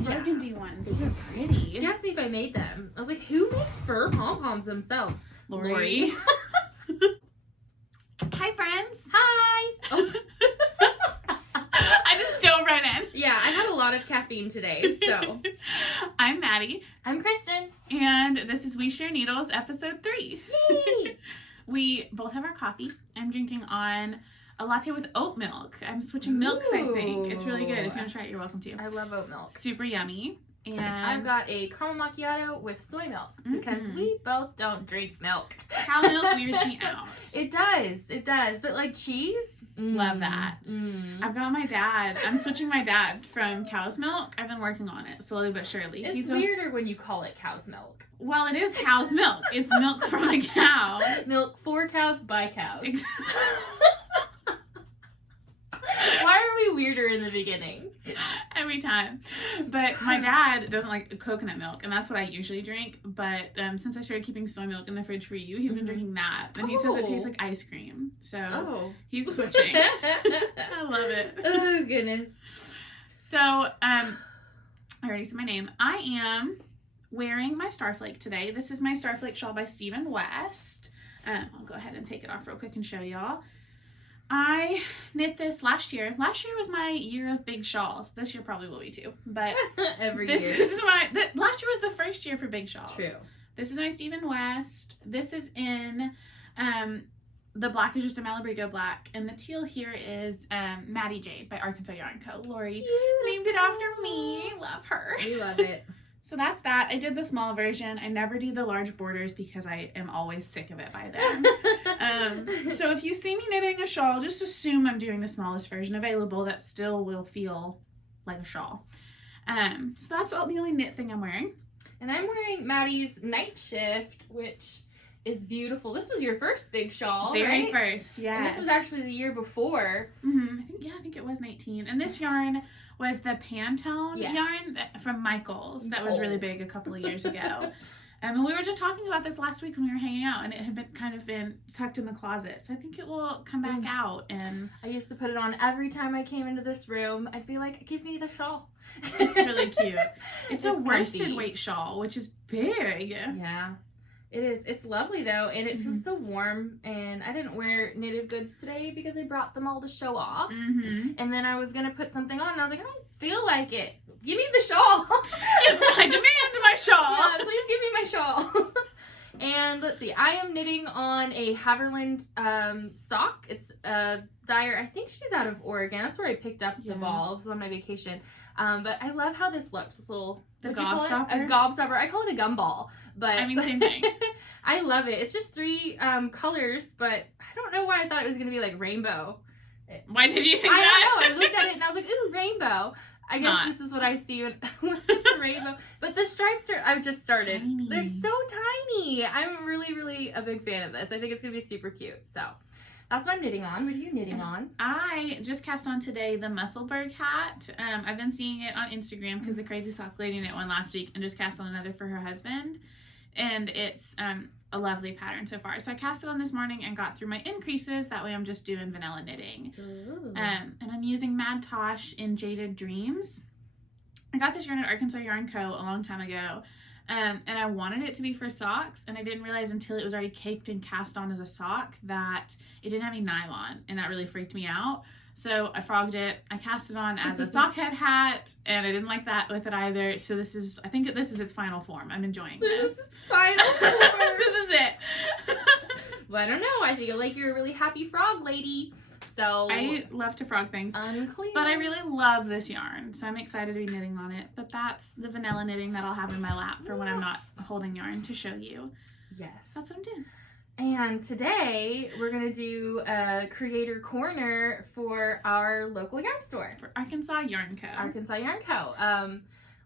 burgundy ones. These are pretty. She asked me if I made them. I was like, who makes fur pom-poms themselves? Lorri. Hi, friends. Hi. Oh. I just dove right in. Yeah, I had a lot of caffeine today, so. I'm Maddie. I'm Christen. And this is We Share Needles, episode 3. Yay! We both have our coffee. I'm drinking on a latte with oat milk. I'm switching milks, I think. It's really good. If you want to try it, you're welcome to. I love oat milk. Super yummy. And I've got a caramel macchiato with soy milk because we both don't drink milk. Cow milk weirds me out. It does. But like cheese, love that. I've got my dad. I'm switching my dad from cow's milk. I've been working on it slowly but surely. It's weirder when you call it cow's milk. Well, it is cow's milk. It's milk from a cow. Milk for cows by cows. Why are we weirder in the beginning? Every time. But my dad doesn't like coconut milk, and that's what I usually drink. But since I started keeping soy milk in the fridge for you, he's been drinking that. And he says it tastes like ice cream. So he's switching. I love it. Oh, goodness. So, I already said my name. I am wearing my Starflake today. This is my Starflate Shawl by Stephen West. I'll go ahead and take it off real quick and show y'all. I knit this last year. Last year was my year of big shawls. This year probably will be too. But this is last year was the first year for big shawls. True. This is my Stephen West. This is in the black is just a Malabrigo black, and the teal here is Maddie Jade by Arkansas Yarn Co. Lorri named it after me. Love her. We love it. So that's that. I did the small version. I never do the large borders because I am always sick of it by then. So if you see me knitting a shawl, just assume I'm doing the smallest version available that still will feel like a shawl. So that's the only knit thing I'm wearing. And I'm wearing Maddie's Nightshift, which is beautiful. This was your first big shawl, Very right? first, yes. And this was actually the year before. I think it was 19. And this yarn was the Pantone yarn from Michael's that was really big a couple of years ago. And we were just talking about this last week when we were hanging out, and it had been tucked in the closet. So I think it will come back out. And I used to put it on every time I came into this room. I'd be like, give me the shawl. It's really cute. It's a worsted weight shawl, which is big. Yeah. It is. It's lovely though, and it feels so warm. And I didn't wear knitted goods today because I brought them all to show off. And then I was gonna put something on, and I was like, I don't feel like it. Give me the shawl. I demand my shawl. Yeah, please give me my shawl. And let's see, I am knitting on a Havirland sock. It's a dyer. I think she's out of Oregon. That's where I picked up the Balls on my vacation. But I love how this looks. This little a gobstopper. A gobstopper. I call it a gumball, but I mean same thing. I love it. It's just 3 colors, but I don't know why I thought it was gonna be like rainbow. Why did you think that? that? I don't know. I looked at it and I was like, ooh, rainbow. I guess this is what I see when it's a rainbow. But the stripes I've just started. Tiny. They're so tiny. I'm really, really a big fan of this. I think it's going to be super cute. So that's what I'm knitting on. What are you knitting on? I just cast on today the Musselburgh hat. I've been seeing it on Instagram because the Crazy Sock Lady knit one last week and just cast on another for her husband. And it's a lovely pattern so far. So I cast it on this morning and got through my increases. That way I'm just doing vanilla knitting. And I'm using Mad Tosh in Jaded Dreams. I got this yarn at Arkansas Yarn Co. a long time ago. And I wanted it to be for socks, and I didn't realize until it was already caked and cast on as a sock that it didn't have any nylon, and that really freaked me out. So I frogged it. I cast it on as a sock head hat, and I didn't like that with it either. So I think this is its final form. I'm enjoying this. This is final form. This is it. Well, I don't know. I feel like you're a really happy frog lady. So I love to frog things. Unclear. But I really love this yarn, so I'm excited to be knitting on it. But that's the vanilla knitting that I'll have in my lap for when I'm not holding yarn to show you. Yes. That's what I'm doing. And today we're going to do a creator corner for our local yarn store. For Arkansas Yarn Co. Arkansas Yarn Co.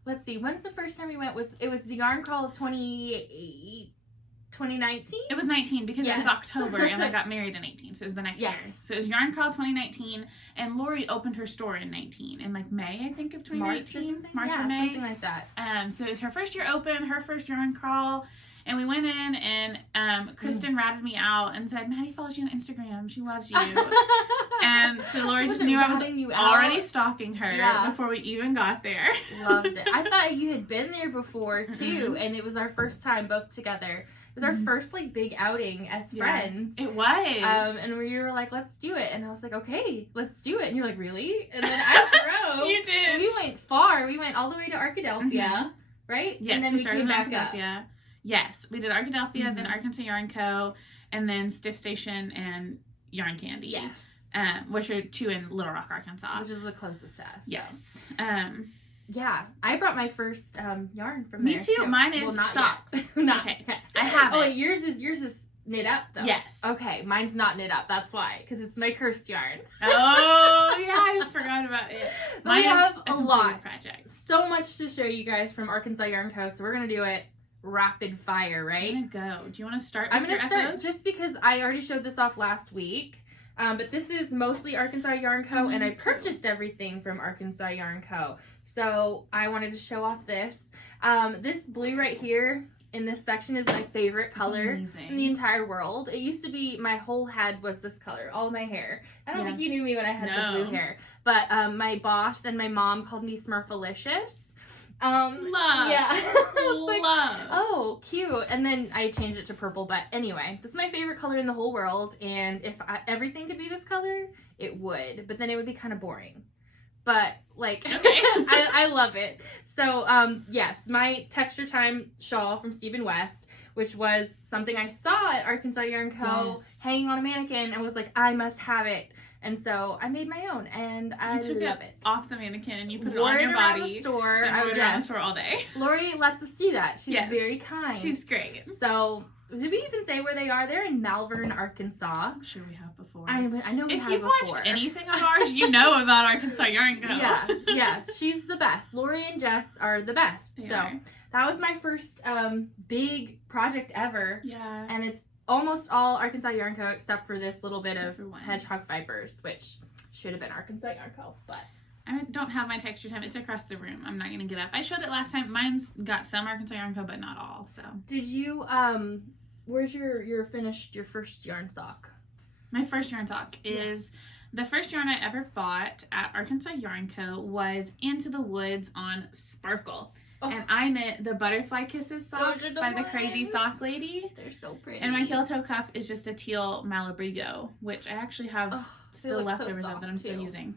Let's see, when's the first time we went? It was the yarn crawl of 2019? It was 19 because it was October and I got married in 18, so it was the next year. So it was Yarn Crawl 2019, and Lorri opened her store in 19, in like May, I think, of 2019. March or May. Something like that. So it was her first year open, her first Yarn Crawl, And we went in, and Christen ratted me out and said, Maddie follows you on Instagram. She loves you. And so Lorri just knew I was already stalking her before we even got there. Loved it. I thought you had been there before, too. And it was our first time both together. It was our first, like, big outing as friends. It was. And we were like, let's do it. And I was like, okay, let's do it. And you're like, really? And then I drove. You did. We went far. We went all the way to Arkadelphia, right? Yes, and then we we started came in back Arkadelphia. up. Yes, we did Arkadelphia, then Arkansas Yarn Co., and then Stiff Station and Yarn Candy. Yes. Which are 2 in Little Rock, Arkansas. Which is the closest to us. Yes. Yeah, I brought my first yarn from there. Me too. Mine is socks. Not okay. yet. I have it. Oh, yours is knit up though. Yes. Okay, mine's not knit up. That's why, because it's my cursed yarn. Oh yeah, I forgot about it. But we have a lot project. So much to show you guys from Arkansas Yarn Co. So we're gonna do it rapid fire, right? I'm gonna go. Do you want to start? I'm gonna start just because I already showed this off last week. But this is mostly Arkansas Yarn Co. And I purchased everything from Arkansas Yarn Co. So I wanted to show off this. This blue right here in this section is my favorite color in the entire world. It used to be, my whole head was this color, all my hair. I don't think you knew me when I had the blue hair. But my boss and my mom called me Smurfalicious. Love. Yeah. Love. Like, oh, cute. And then I changed it to purple. But anyway, this is my favorite color in the whole world. And if everything could be this color, it would. But then it would be kind of boring. But, like, I love it. So, yes, my Texture Time shawl from Stephen West, which was something I saw at Arkansas Yarn Co. hanging on a mannequin and was like, I must have it. And so I made my own, and I love it. Off the mannequin, and you put it on your body. The store. I wore it around the store all day. Lorri lets us do that. She's very kind. She's great. So, did we even say where they are? They're in Malvern, Arkansas. I'm sure we have before. I know we have before. If you've watched anything of ours, you know about Arkansas Yarn Co. Yeah. She's the best. Lorri and Jess are the best. That was my first big project ever. Yeah. And it's almost all Arkansas Yarn Co. except for this little bit of hedgehog fibers, which should have been Arkansas Yarn Co. But I don't have my Texture Time. It's across the room. I'm not going to get up. I showed it last time. Mine's got some Arkansas Yarn Co., but not all. So did you, where's your first yarn sock? My first yarn sock is the first yarn I ever bought at Arkansas Yarn Co. was Into the Woods on Sparkle. Oh. And I knit the Butterfly Kisses socks by the Crazy Sock Lady. They're so pretty. And my heel toe cuff is just a teal Malabrigo, which I actually have still leftovers of that I'm still using.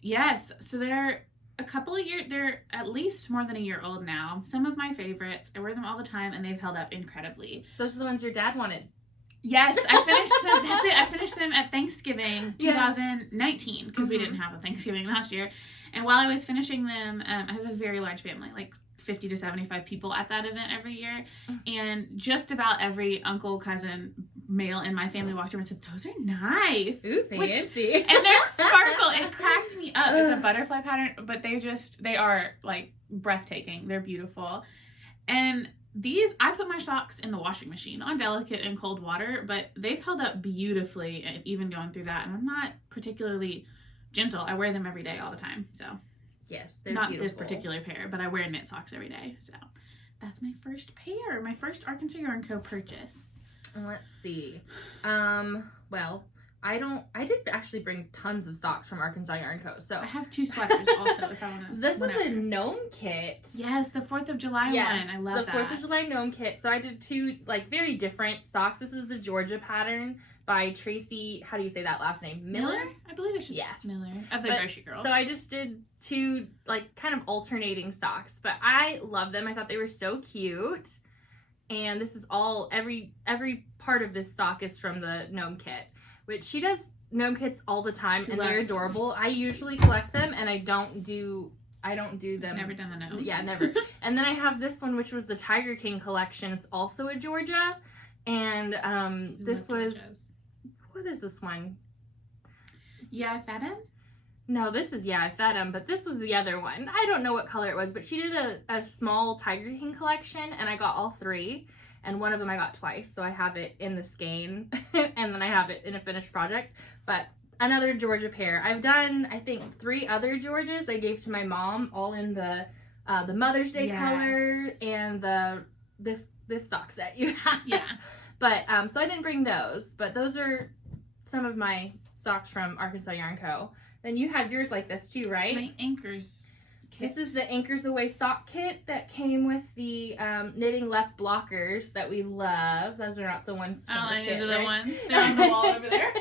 Yes, so they're a couple of years, they're at least more than a year old now. Some of my favorites. I wear them all the time, and they've held up incredibly. Those are the ones your dad wanted. Yes, I finished them. That's it. I finished them at Thanksgiving 2019 because we didn't have a Thanksgiving last year. And while I was finishing them, I have a very large family, like 50 to 75 people at that event every year. And just about every uncle, cousin, male in my family walked over and said, those are nice. Ooh, fancy. And they're sparkle. It cracked me up. It's a butterfly pattern, but they are like breathtaking. They're beautiful. And these, I put my socks in the washing machine on delicate and cold water, but they've held up beautifully even going through that. And I'm not particularly gentle. I wear them every day all the time. So yes, they're not beautiful. This particular pair, but I wear knit socks every day. So that's my first pair, my first Arkansas Yarn Co. purchase. Let's see. Well, I did actually bring tons of socks from Arkansas Yarn Co. So I have 2 sweaters also if I want to. This is a gnome kit. Yes, the 4th of July one. I love that. The 4th of July gnome kit. So I did 2 like very different socks. This is the Georgia pattern by Tracy. How do you say that last name? Miller? I believe it's just Miller of the Grocery Girls. So I just did 2 like kind of alternating socks, but I love them. I thought they were so cute. And this is all every part of this sock is from the gnome kit, which she does gnome kits all the time, and they're adorable. I usually collect them, and I don't do them. Never done the gnomes. Yeah, never. And then I have this one, which was the Tiger King collection. It's also a Georgia, and this was what is this one? Yeah, I fed him. No, this is I fed him, but this was the other one. I don't know what color it was, but she did a small Tiger King collection, and I got all 3. And one of them I got twice, so I have it in the skein, and then I have it in a finished project. But another Georgia pair. I've done, I think, 3 other Georgias I gave to my mom, all in the Mother's Day color, and this this sock set you have. Yeah. But, so I didn't bring those, but those are some of my socks from Arkansas Yarn Co. Then you have yours like this too, right? My Anchors kit. This is the Anchors Away sock kit that came with the knitting left blockers that we love. Those are not the ones from the kit, those are right? the ones. They're on the wall over there.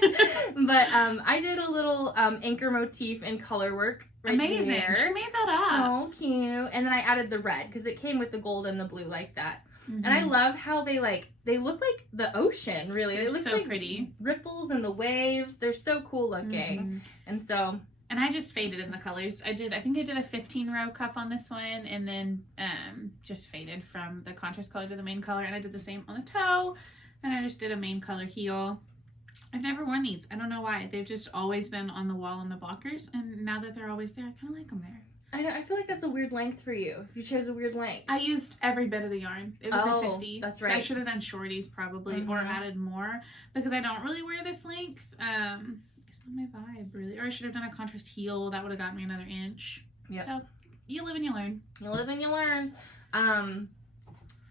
But I did a little anchor motif and color work. Right Amazing. there. She made that up. Oh, cute. And then I added the red because it came with the gold and the blue like that. Mm-hmm. And I love how they look like the ocean, really. They look so like pretty. Ripples and the waves. They're so cool looking. Mm-hmm. And so... And I just faded in the colors. I think I did a 15-row cuff on this one, and then just faded from the contrast color to the main color. And I did the same on the toe, and I just did a main color heel. I've never worn these. I don't know why. They've just always been on the wall on the blockers, and now that they're always there, I kind of like them there. I know. I feel like that's a weird length for you. You chose a weird length. I used every bit of the yarn. It was a 50. That's right. So I should have done shorties probably, or added more, because I don't really wear this length. It's not my vibe, really. Or I should have done a contrast heel. That would have gotten me another inch. Yep. So you live and you learn. You live and you learn.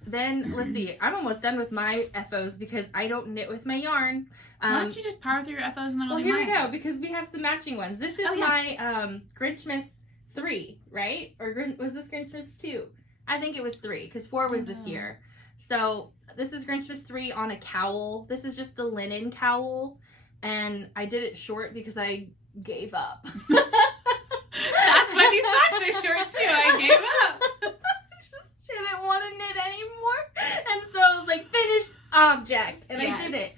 Then, let's see. I'm almost done with my FOs because I don't knit with my yarn. Why don't you just power through your FOs and then Well, I'll do here we mine? go, because we have some matching ones. This is Oh, yeah. my Grinchmas 3, right? Or was this Grinchmas 2? I think it was 3, because 4 was this year. So, this is Grinchmas 3 on a cowl. This is just the linen cowl. And I did it short because I gave up. That's why these socks are short, too. I gave up. Didn't want to knit anymore, and so I was like, finished object, and Yes. I did it.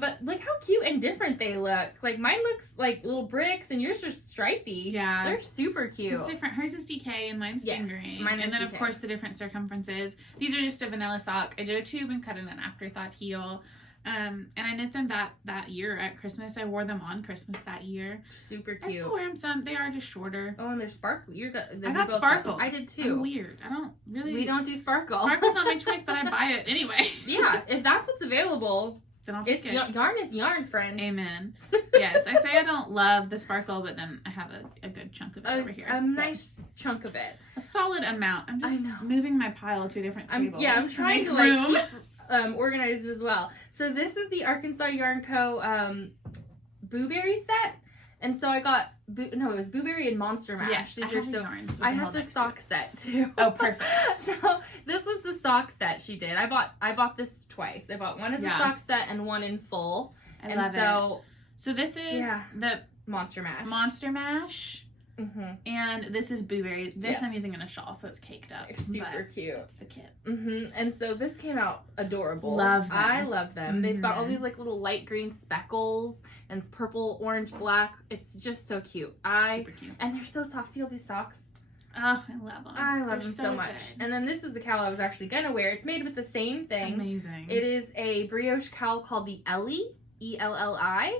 But look how cute and different they look. Like mine looks like little bricks, and yours are stripy. Yeah. They're super cute. It's different. Hers is DK and mine's Yes, fingering. mine is and then, DK. of course, the different circumferences. These are just a vanilla sock. I did a tube and cut in an afterthought heel. And I knit them that year at Christmas. I wore them on Christmas that year. Super I cute. still wear them some. They are just shorter. Oh, and they're sparkly. I got sparkle. I did too. I'm weird. I don't really. We don't do sparkle. Sparkle's not my choice, but I buy it anyway. Yeah, if that's what's available, Then I'll take it's it. yarn is yarn, friend. Amen. Yes, I say I don't love the sparkle, but then I have a good chunk of it over here. A nice chunk of it. A solid amount. I'm just moving my pile to a different table. I'm trying to make room. keep organized as well. So this is the Arkansas Yarn Co. Blueberry set, and so I got it was Blueberry and Monster Mash. Yes, These I are have so. yarns. I have the sock set too. Oh, perfect. So this was the sock set she did. I bought this twice. I bought one as a sock set and one in full. I love it. So this is the Monster Mash. Monster Mash. Mm-hmm. And this is Blueberry. This I'm using in a shawl, so it's caked up. They're super cute. It's the kit. Mm-hmm. And so this came out adorable. Love them. I love them. Mm-hmm. They've got all these like little light green speckles and purple, orange, black. It's just so cute. Super cute. And they're so soft. Feel these socks. Oh, I love them. I love them so much. Good. And then this is the cowl I was actually gonna wear. It's made with the same thing. Amazing. It is a brioche cowl called the Ellie. Elli,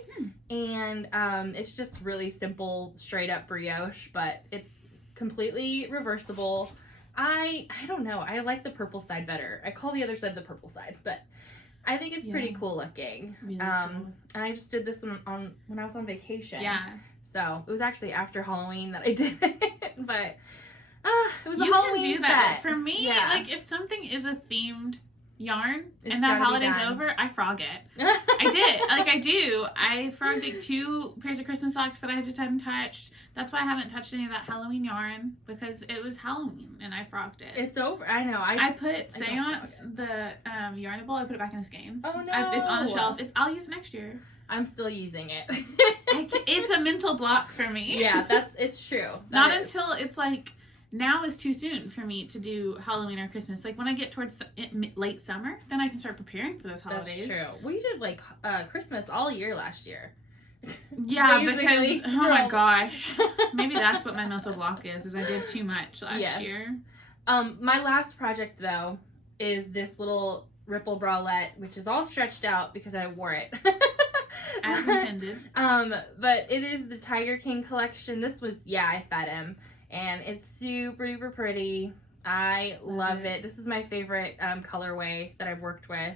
and it's just really simple, straight up brioche, but it's completely reversible. I don't know. I like the purple side better. I call the other side the purple side, but I think it's pretty cool looking. Really cool. And I just did this on when I was on vacation. Yeah. So it was actually after Halloween that I did it, but it was a you Halloween can do that. set. For me, Yeah. like if something is a themed yarn It's and that gotta be holiday's done. over, I frog it. I did. Like I do. I frogged like 2 pairs of Christmas socks that I just hadn't touched. That's why I haven't touched any of that Halloween yarn, because it was Halloween and I frogged it. It's over. I know. I put Seance, the Yarnable, I put it back in this game. Oh no. It's on the shelf. I'll use it next year. I'm still using it. It's a mental block for me. Yeah, it's true. Not until it's like, now is too soon for me to do Halloween or Christmas. Like when I get towards late summer, then I can start preparing for those holidays. That's true. We did like Christmas all year last year. Yeah, Basically. because oh my gosh, maybe that's what my mental block is I did too much last year. My last project though is this little ripple bralette, which is all stretched out because I wore it. As intended. But it is the Tiger King collection. This was I fed him, and it's super duper pretty. I love it. This is my favorite colorway that I've worked with.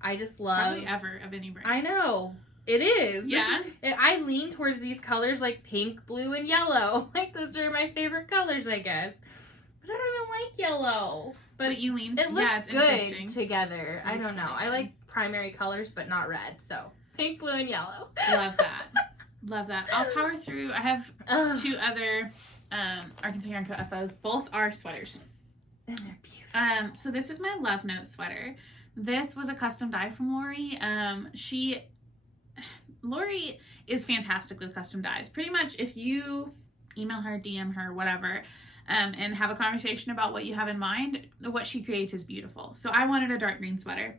I just love Probably ever of any brand. I know. It is. Yeah. I lean towards these colors like pink, blue, and yellow. Like those are my favorite colors, I guess. But I don't even like yellow. But you lean. It looks it's good together. I don't know. Really I like primary colors, but not red. So pink, blue, and yellow. Love that. Love that. I'll power through. I have 2 other Arkansas Yarn Co. FOs. Both are sweaters. And they're beautiful. So this is my Love Note sweater. This was a custom dye from Lorri. Lorri is fantastic with custom dyes. Pretty much if you email her, DM her, whatever, and have a conversation about what you have in mind, what she creates is beautiful. So I wanted a dark green sweater.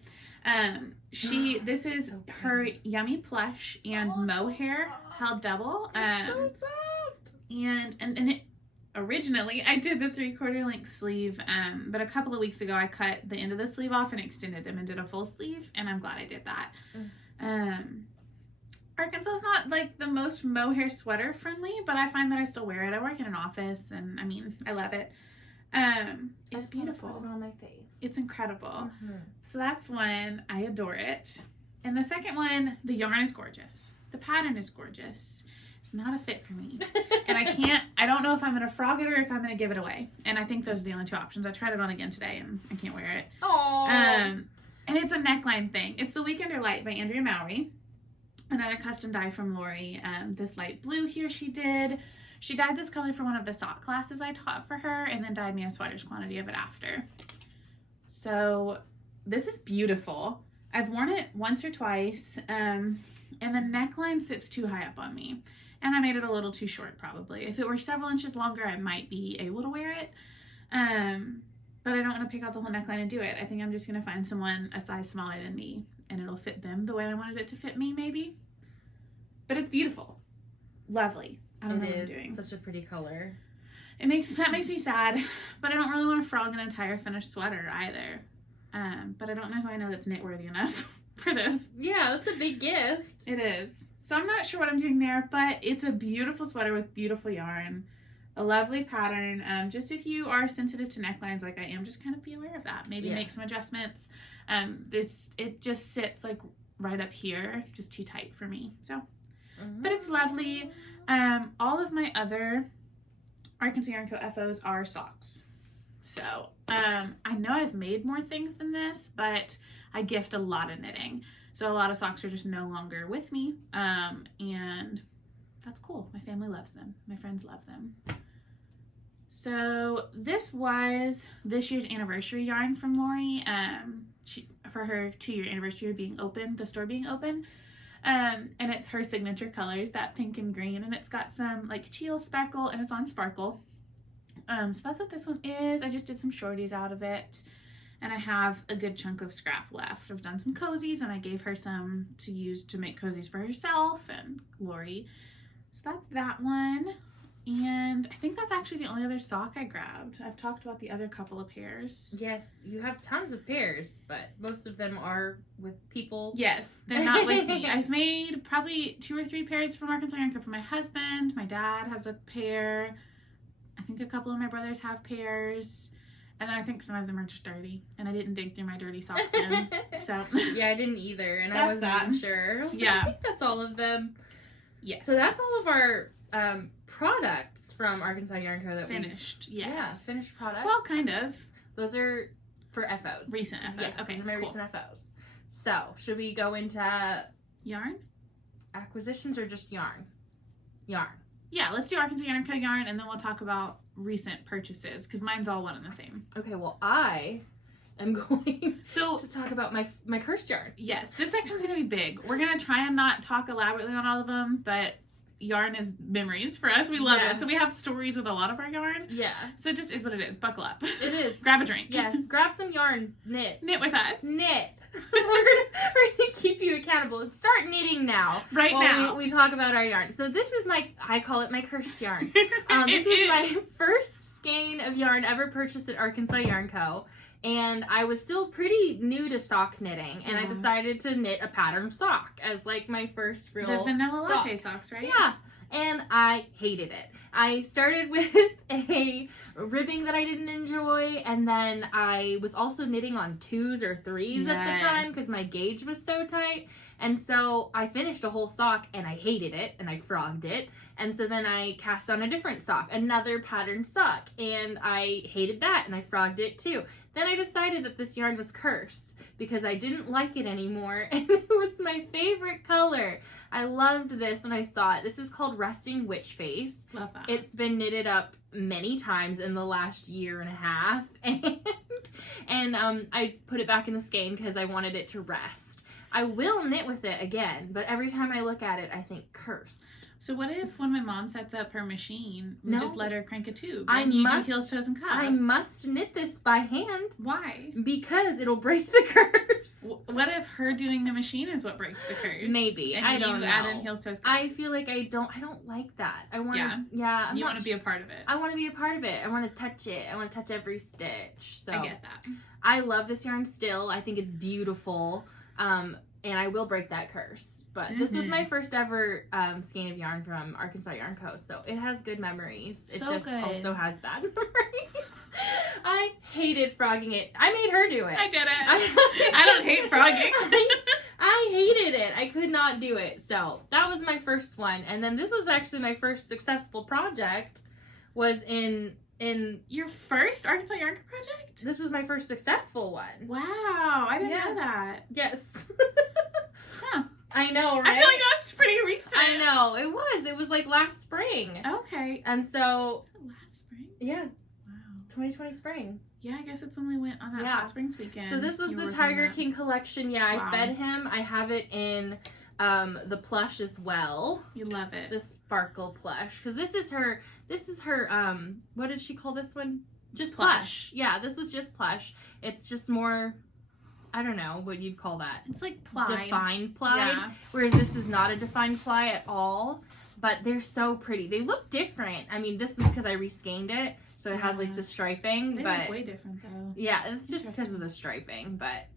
This is so her Yummy Plush and mohair held double. So soft. And it, originally I did the 3/4 length sleeve, but a couple of weeks ago I cut the end of the sleeve off and extended them and did a full sleeve, and I'm glad I did that. Arkansas is not like the most mohair sweater friendly, but I find that I still wear it. I work in an office, and I mean, I love it. It's beautiful. Put it on my face. It's incredible. So that's one. I adore it. And the second one, the yarn is gorgeous. The pattern is gorgeous. It's not a fit for me. And I don't know if I'm going to frog it or if I'm going to give it away. And I think those are the only 2 options. I tried it on again today, and I can't wear it. Aww. And it's a neckline thing. It's the Weekender Light by Andrea Mowry. Another custom dye from Lorri. This light blue here she did. She dyed this color for one of the sock classes I taught for her, and then dyed me a sweater's quantity of it after. So this is beautiful. I've worn it once or twice, and the neckline sits too high up on me. And I made it a little too short probably. If it were several inches longer, I might be able to wear it. But I don't want to pick out the whole neckline and do it. I think I'm just going to find someone a size smaller than me, and it'll fit them the way I wanted it to fit me, maybe. But it's beautiful. Lovely. I don't know what I'm doing. Such a pretty color. That makes me sad, but I don't really want to frog an entire finished sweater either. But I don't know who I know that's knit worthy enough for this. Yeah, that's a big gift. It is. So I'm not sure what I'm doing there, but it's a beautiful sweater with beautiful yarn. A lovely pattern. Just if you are sensitive to necklines like I am, just kind of be aware of that. Maybe make some adjustments. It just sits like right up here, just too tight for me. So, but it's lovely. All of my other Arkansas Yarn Co. FOs are socks. So, I know I've made more things than this, but I gift a lot of knitting. So a lot of socks are just no longer with me. And that's cool. My family loves them. My friends love them. So this was this year's anniversary yarn from Lorri. For her 2-year anniversary of being open, the store being open. And it's her signature colors, that pink and green, and it's got some like teal speckle, and it's on sparkle. So that's what this one is. I just did some shorties out of it, and I have a good chunk of scrap left. I've done some cozies, and I gave her some to use to make cozies for herself and Lorri. So that's that one. And I think that's actually the only other sock I grabbed. I've talked about the other couple of pairs. Yes, you have tons of pairs, but most of them are with people. Yes, they're not with me. I've made probably 2 or 3 pairs from Arkansas Yarn Co. for my husband. My dad has a pair. I think a couple of my brothers have pairs. And then I think some of them are just dirty. And I didn't dig through my dirty sock bin. So yeah, I didn't either. And I wasn't even sure. Yeah. I think that's all of them. Yes. So that's all of our products from Arkansas Yarn Co. that finished. Yes. Yeah, finished products. Well, kind of. Those are for FOs. Recent FOs. Yes, okay, those are my cool. recent FOs. So, should we go into yarn? Acquisitions or just yarn? Yarn. Yeah, let's do Arkansas Yarn Co. yarn, and then we'll talk about recent purchases, because mine's all one and the same. Okay, well, I am going to talk about my cursed yarn. Yes, this section's going to be big. We're going to try and not talk elaborately on all of them, but yarn is memories for us. We love it. So we have stories with a lot of our yarn. Yeah. So it just is what it is. Buckle up. It is. Grab a drink. Yes. Grab some yarn. Knit. Knit with us. Knit. we're gonna keep you accountable. Start knitting now. Right now. We talk about our yarn. So this is I call it my cursed yarn. This was my first skein of yarn ever purchased at Arkansas Yarn Co. And I was still pretty new to sock knitting, and I decided to knit a patterned sock as like my first real the vanilla latte socks, right? Yeah, and I hated it. I started with a ribbing that I didn't enjoy, and then I was also knitting on 2s or 3s at the time because my gauge was so tight. And so I finished a whole sock and I hated it and I frogged it. And so then I cast on a different sock, another patterned sock, and I hated that and I frogged it too. Then I decided that this yarn was cursed because I didn't like it anymore, and it was my favorite color. I loved this when I saw it. This is called Resting Witch Face. Love that. It's been knitted up many times in the last year and a half, and I put it back in the skein because I wanted it to rest. I will knit with it again, but every time I look at it, I think cursed. So what if when my mom sets up her machine, we just let her crank a tube? I and you must, do heels, toes, and cuffs. I must knit this by hand. Why? Because it'll break the curse. What if her doing the machine is what breaks the curse? Maybe. And I don't you know. add in heels, toes, cuffs. I feel like I don't like that. I want to, you want to be a part of it. I want to be a part of it. I want to touch it. I want to touch every stitch. So I get that. I love this yarn still. I think it's beautiful. And I will break that curse. But this was my first ever skein of yarn from Arkansas Yarn Co. So it has good memories. It So just good. also has bad memories. I hated frogging it. I made her do it. I did it. I don't hate frogging. I hated it. I could not do it. So that was my first one. And then this was actually my first successful project. Was in your first Arkansas Yarn Co project? This was my first successful one. Wow, I didn't know that. Yes. Huh. I know, right? I feel like that's pretty recent. I know. It was. It was like last spring. Okay. And so. Was it last spring? Yeah. Wow. 2020 spring. Yeah, I guess it's when we went on that hot springs weekend. So this was the Tiger King collection. Yeah, Wow. I fed him. I have it in the plush as well. You love it. The sparkle plush. Because this is her, what did she call this one? Just plush. Yeah, this was just plush. It's just more, I don't know what you'd call that. It's like ply. Defined ply. Yeah. Whereas this is not a defined ply at all. But they're so pretty. They look different. I mean, this was because I reskeined it. So it has like the striping. They but look way different though. Yeah, it's just because of the striping. But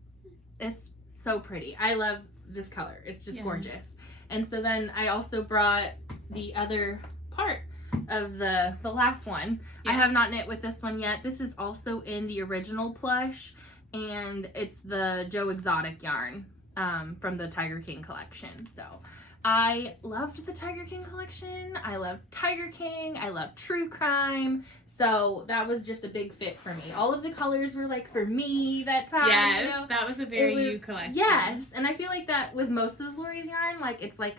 it's so pretty. I love this color. It's just gorgeous. And so then I also brought the other part of the last one. Yes. I have not knit with this one yet. This is also in the original plush, and it's the Joe Exotic yarn from the Tiger King collection. So I loved the Tiger King collection. I love Tiger King. I love true crime. So that was just a big fit for me. All of the colors were like for me that time. Yes, you know? that was a very you collection. Yes, and I feel like that with most of Lorri's yarn, like it's like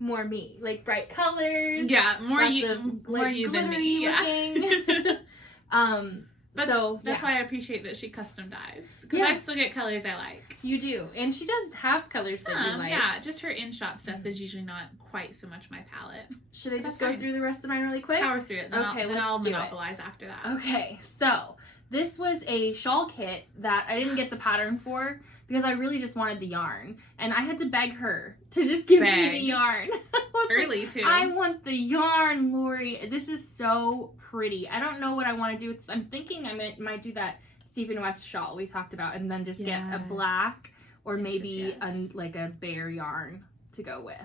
more me, like bright colors. Yeah, more you than me. Yeah. But so that's why I appreciate that she custom dyes, because I still get colors I like. You do, and she does have colors that you like. Yeah, just her in-shop stuff is usually not quite so much my palette. Should I just go through the rest of mine really quick? Power through it. Then I'll monopolize after that. Okay, so this was a shawl kit that I didn't get the pattern for because I really just wanted the yarn, and I had to beg her to just give me the yarn. Early too. I want the yarn, Lorri. This is so pretty. I don't know what I want to do. I'm thinking I might do that Stephen West shawl we talked about, and then just get a black or maybe like a bear yarn to go with.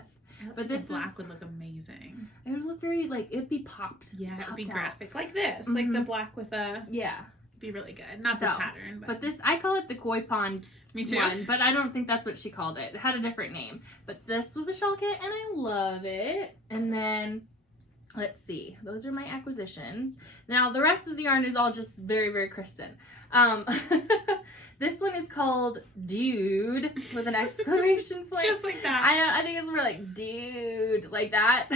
But this black would look amazing. It would look very like it'd be popped. Yeah, it would be graphic like this, like the black with a be really good. Not this pattern, but this I call it the koi pond. Me too. One, but I don't think that's what she called it. It had a different name. But this was a shawl kit, and I love it. And then, let's see. Those are my acquisitions. Now, the rest of the yarn is all just very, very Christen. This one is called Dude, with an exclamation point. Just like that. I think it's more like Dude, like that.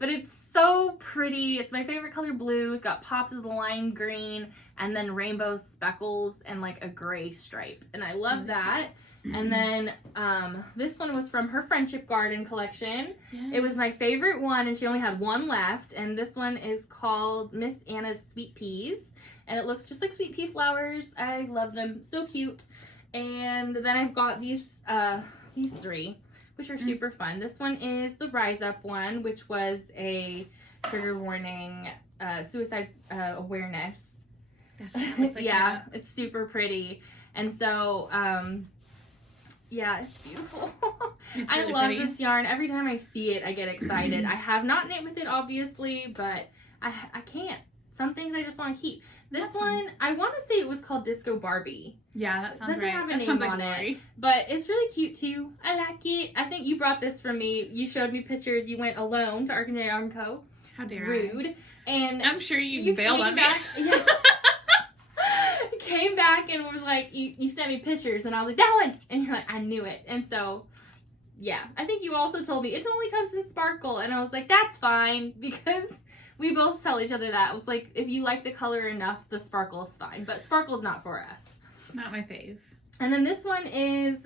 But it's so pretty. It's my favorite color blue. It's got pops of the lime green and then rainbow speckles and like a gray stripe. And I love that. And then this one was from her Friendship Garden collection. Yes. It was my favorite one, and she only had one left. And this one is called Miss Anna's Sweet Peas. And it looks just like sweet pea flowers. I love them. So cute. And then I've got these three, which are super fun. This one is the Rise Up one, which was a trigger warning, suicide awareness. That's what it looks like. Yeah, it's super pretty. And so, yeah, it's beautiful. It's really I love pretty. This yarn. Every time I see it, I get excited. I have not knit with it, obviously, but I can't. Some things I just want to keep. This That's one, fun. I want to say it was called Disco Barbie. Yeah, that sounds Doesn't right. have a That name sounds like on Lorri. it. But it's really cute too. I like it. I think you brought this from me. You showed me pictures. You went alone to Arkansas Yarn Co. How dare Rude. And I'm sure you bailed on me. Yeah. Came back and was like, you sent me pictures, and I was like, that one, and you're like, I knew it. And so, yeah, I think you also told me it only comes in sparkle, and I was like, that's fine, because we both tell each other that. It's like, if you like the color enough, the sparkle is fine, but sparkle's not for us. Not my fave. And then this one is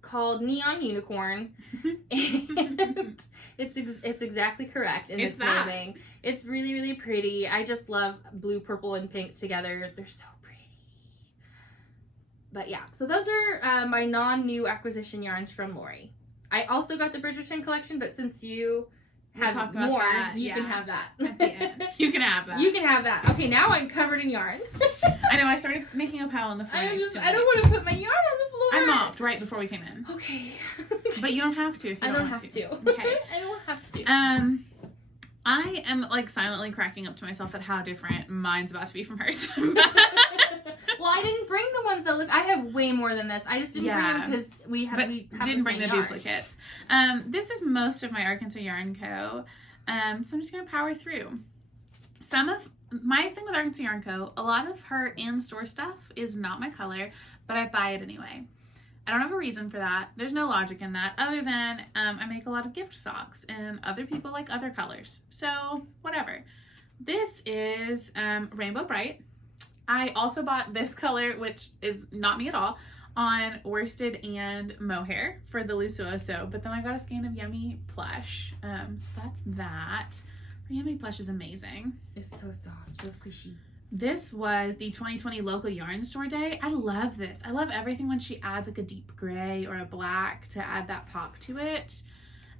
called Neon Unicorn, and it's exactly correct in its naming. It's really, really pretty. I just love blue, purple, and pink together. They're so pretty. But yeah, so those are my non-new acquisition yarns from Lorri. I also got the Bridgestone Collection, but since you have more, you can have that. At the end. You can have that. You can have that. Okay, now I'm covered in yarn. I know, I started making a pile on the floor. I don't want to put my yarn on the floor. I mopped right before we came in. Okay. But you don't have to if you I don't have want to. Okay. I don't have to. I am like silently cracking up to myself at how different mine's about to be from hers. Well, I didn't bring the ones that look. I have way more than this. I just didn't bring them because we have didn't bring the yarn. duplicates. This is most of my Arkansas Yarn Co. So I'm just gonna power through. Some of my thing with Arkansas Yarn Co. A lot of her in-store stuff is not my color, but I buy it anyway. I don't have a reason for that. There's no logic in that other than I make a lot of gift socks and other people like other colors. So whatever. This is Rainbow Bright. I also bought this color, which is not me at all, on worsted and mohair for the Lusuoso, but then I got a skein of Yummy Plush. So that's that. Her Yummy Plush is amazing. It's so soft, so squishy. This was the 2020 local yarn store day. I love this. I love everything when she adds like a deep gray or a black to add that pop to it.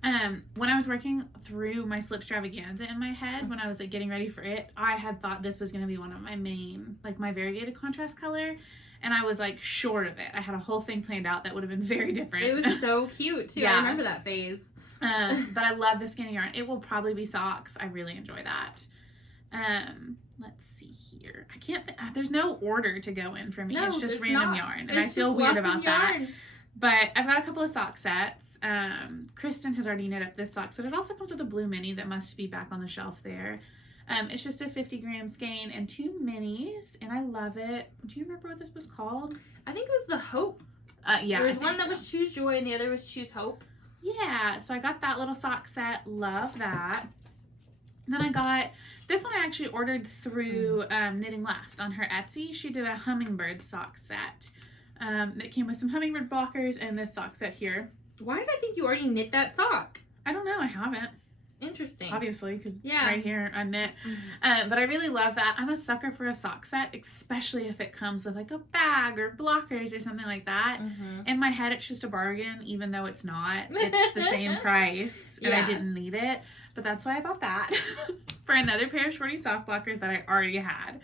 When I was working through my Slip Extravaganza in my head, when I was like getting ready for it, I had thought this was going to be one of my main, like my variegated contrast color. And I was like short of it. I had a whole thing planned out that would have been very different. It was so cute too. Yeah. I remember that phase. But I love this skein of yarn. It will probably be socks. I really enjoy that. Let's see here. I can't there's no order to go in for me. No, it's just random yarn. And I feel weird about that. But I've got a couple of sock sets. Christen has already knit up this sock set. It also comes with a blue mini that must be back on the shelf there. It's just a 50-gram skein and 2 minis, and I love it. Do you remember what this was called? I think it was the Hope. Yeah. There was one that was Choose Joy and the other was Choose Hope. Yeah, so I got that little sock set. Love that. And then I got this one I actually ordered through Knitting Left on her Etsy. She did a hummingbird sock set that came with some hummingbird blockers and this sock set here. Why did I think you already knit that sock? I don't know. I haven't. Interesting. Obviously, because it's right here unknit. Mm-hmm. But I really love that. I'm a sucker for a sock set, especially if it comes with like a bag or blockers or something like that. Mm-hmm. In my head, it's just a bargain, even though it's not. It's the same price, and I didn't need it. But that's why I bought that for another pair of shorty sock blockers that I already had.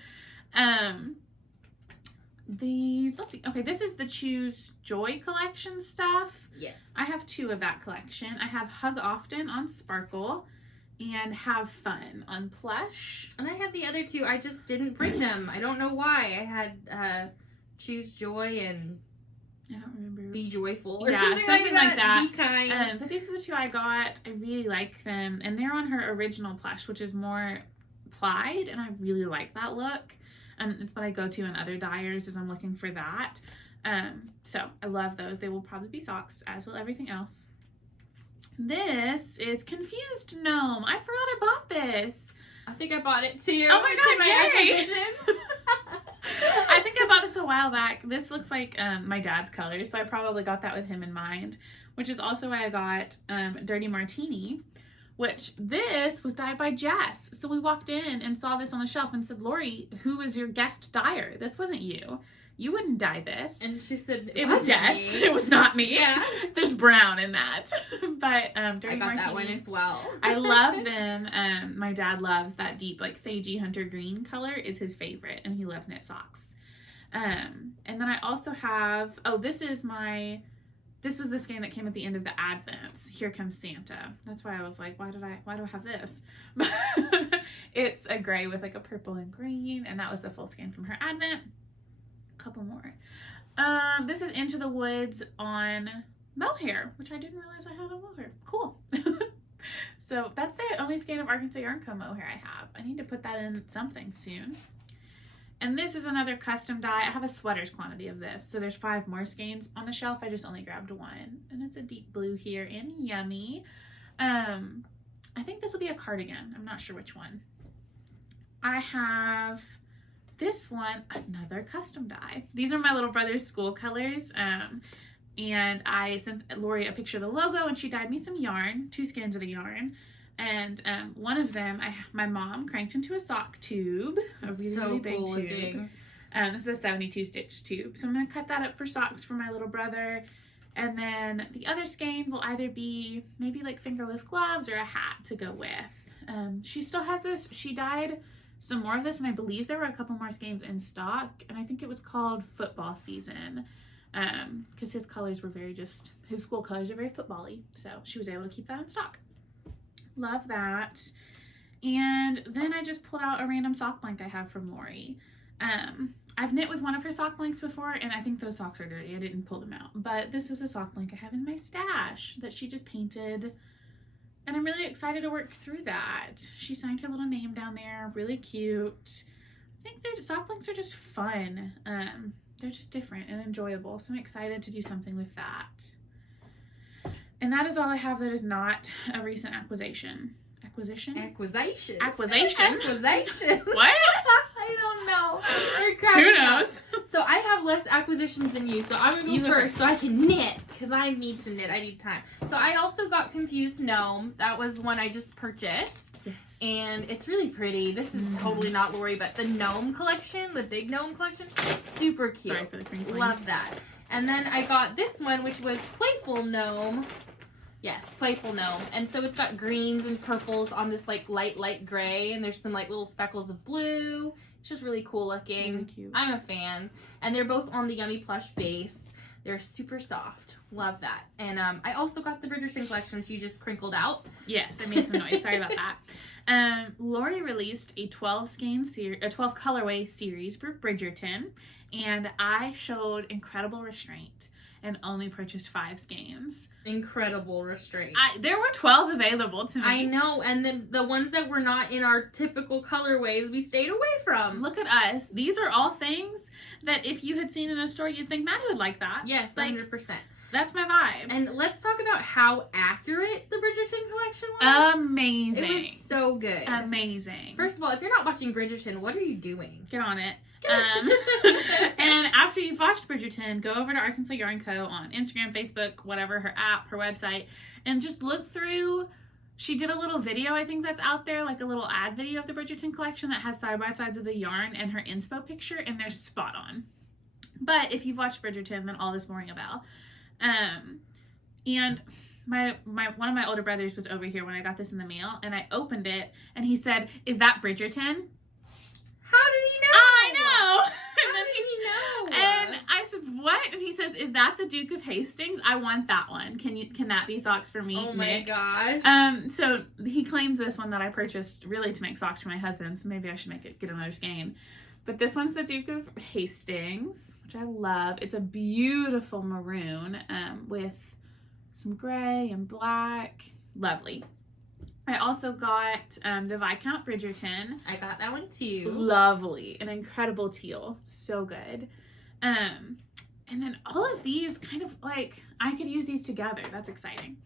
Let's see. Okay, this is the Choose Joy collection stuff. Yes. I have 2 of that collection. I have Hug Often on Sparkle and Have Fun on Plush. And I had the other 2. I just didn't bring them. I don't know why. I had Choose Joy and I don't remember. Be Joyful or something like that. Be Kind. But these are the 2 I got. I really like them. And they're on her original Plush, which is more plied. And I really like that look. It's what I go to in other dyers as I'm looking for that. So I love those. They will probably be socks, as will everything else. This is Confused Gnome. I forgot I bought this. I think I bought it too. Oh my god, yay! I think I bought this a while back. This looks like my dad's color, so I probably got that with him in mind, which is also why I got Dirty Martini, which this was dyed by Jess. So we walked in and saw this on the shelf and said, Lorri, who is your guest dyer? This wasn't you. You wouldn't dye this. And she said, it was Jess. It was not me. Yeah. There's brown in that. But Dirty I got Martini, that one as well. I love them. My dad loves that deep, like, sagey hunter green color is his favorite. And he loves knit socks. And then I also have, this is my This was the skein that came at the end of the Advents. Here Comes Santa. That's why I was like, why do I have this? But it's a gray with like a purple and green, and that was the full skein from her Advent. A couple more. This is Into the Woods on mohair, which I didn't realize I had on mohair. Cool. So that's the only skein of Arkansas Yarn Co. mohair I have. I need to put that in something soon. And this is another custom dye. I have a sweaters quantity of this. So there's 5 more skeins on the shelf. I just only grabbed 1. And it's a deep blue here in Yummy. I think this will be a cardigan. I'm not sure which one. I have this one, another custom dye. These are my little brother's school colors. And I sent Lorri a picture of the logo, and she dyed me some yarn, 2 skeins of the yarn. And one of them, my mom cranked into a sock tube, a really big cool tube. This is a 72 stitch tube. So I'm going to cut that up for socks for my little brother. And then the other skein will either be maybe like fingerless gloves or a hat to go with. She still has this. She dyed some more of this, and I believe there were a couple more skeins in stock. And I think it was called Football Season. Because his colors were his school colors are very football-y. So she was able to keep that in stock. Love that. And then I just pulled out a random sock blank I have from Lorri. I've knit with one of her sock blanks before, and I think those socks are dirty. I didn't pull them out. But this is a sock blank I have in my stash that she just painted. And I'm really excited to work through that. She signed her little name down there. Really cute. I think their sock blanks are just fun. They're just different and enjoyable. So I'm excited to do something with that. And that is all I have that is not a recent acquisition. Acquisition? Acquisition. Acquisition? Acquisition. What? I don't know. Who knows? So I have less acquisitions than you, so I'm going to go first so I can knit, because I need to knit. I need time. So I also got Confused Gnome. That was one I just purchased. Yes. And it's really pretty. This is totally not Lorri, but the Gnome collection, the big Gnome collection, super cute. Sorry for the crinkling. Love that. And then I got this one, which was Playful Gnome. Yes, Playful Gnome. And so it's got greens and purples on this like light gray, and there's some like little speckles of blue. It's just really cool looking. Really cute. I'm a fan. And they're both on the Yummy Plush base. They're super soft. Love that. And I also got the Bridgestone Collection, which you just crinkled out. Yes, I made some noise. Sorry about that. Lorri released a 12 colorway series for Bridgerton, and I showed incredible restraint and only purchased 5 skeins. Incredible restraint. There were 12 available to me. I know, and then the ones that were not in our typical colorways, we stayed away from. Look at us. These are all things that if you had seen in a store, you'd think Maddie would like that. Yes, 100%. That's my vibe. And let's talk about how accurate the Bridgerton collection was. Amazing. It was so good. Amazing. First of all, if you're not watching Bridgerton, what are you doing? Get on it. And after you've watched Bridgerton, go over to Arkansas Yarn Co. on Instagram, Facebook, whatever, her app, her website, and just look through. She did a little video, I think that's out there, like a little ad video of the Bridgerton collection that has side-by-sides of the yarn and her inspo picture, and they're spot on. But if you've watched Bridgerton, then all this will ring a bell. And one of my older brothers was over here when I got this in the mail, and I opened it, and he said, "Is that Bridgerton?" How did he know? I know. And then he know? And I said, "What?" And he says, "Is that the Duke of Hastings? I want that one. Can that be socks for me?" Oh my gosh. So he claimed this one that I purchased really to make socks for my husband. So maybe I should get another skein. But this one's the Duke of Hastings, which I love. It's a beautiful maroon with some gray and black. Lovely. I also got the Viscount Bridgerton. I got that one too. Lovely. An incredible teal. So good. And then all of these kind of like, I could use these together. That's exciting.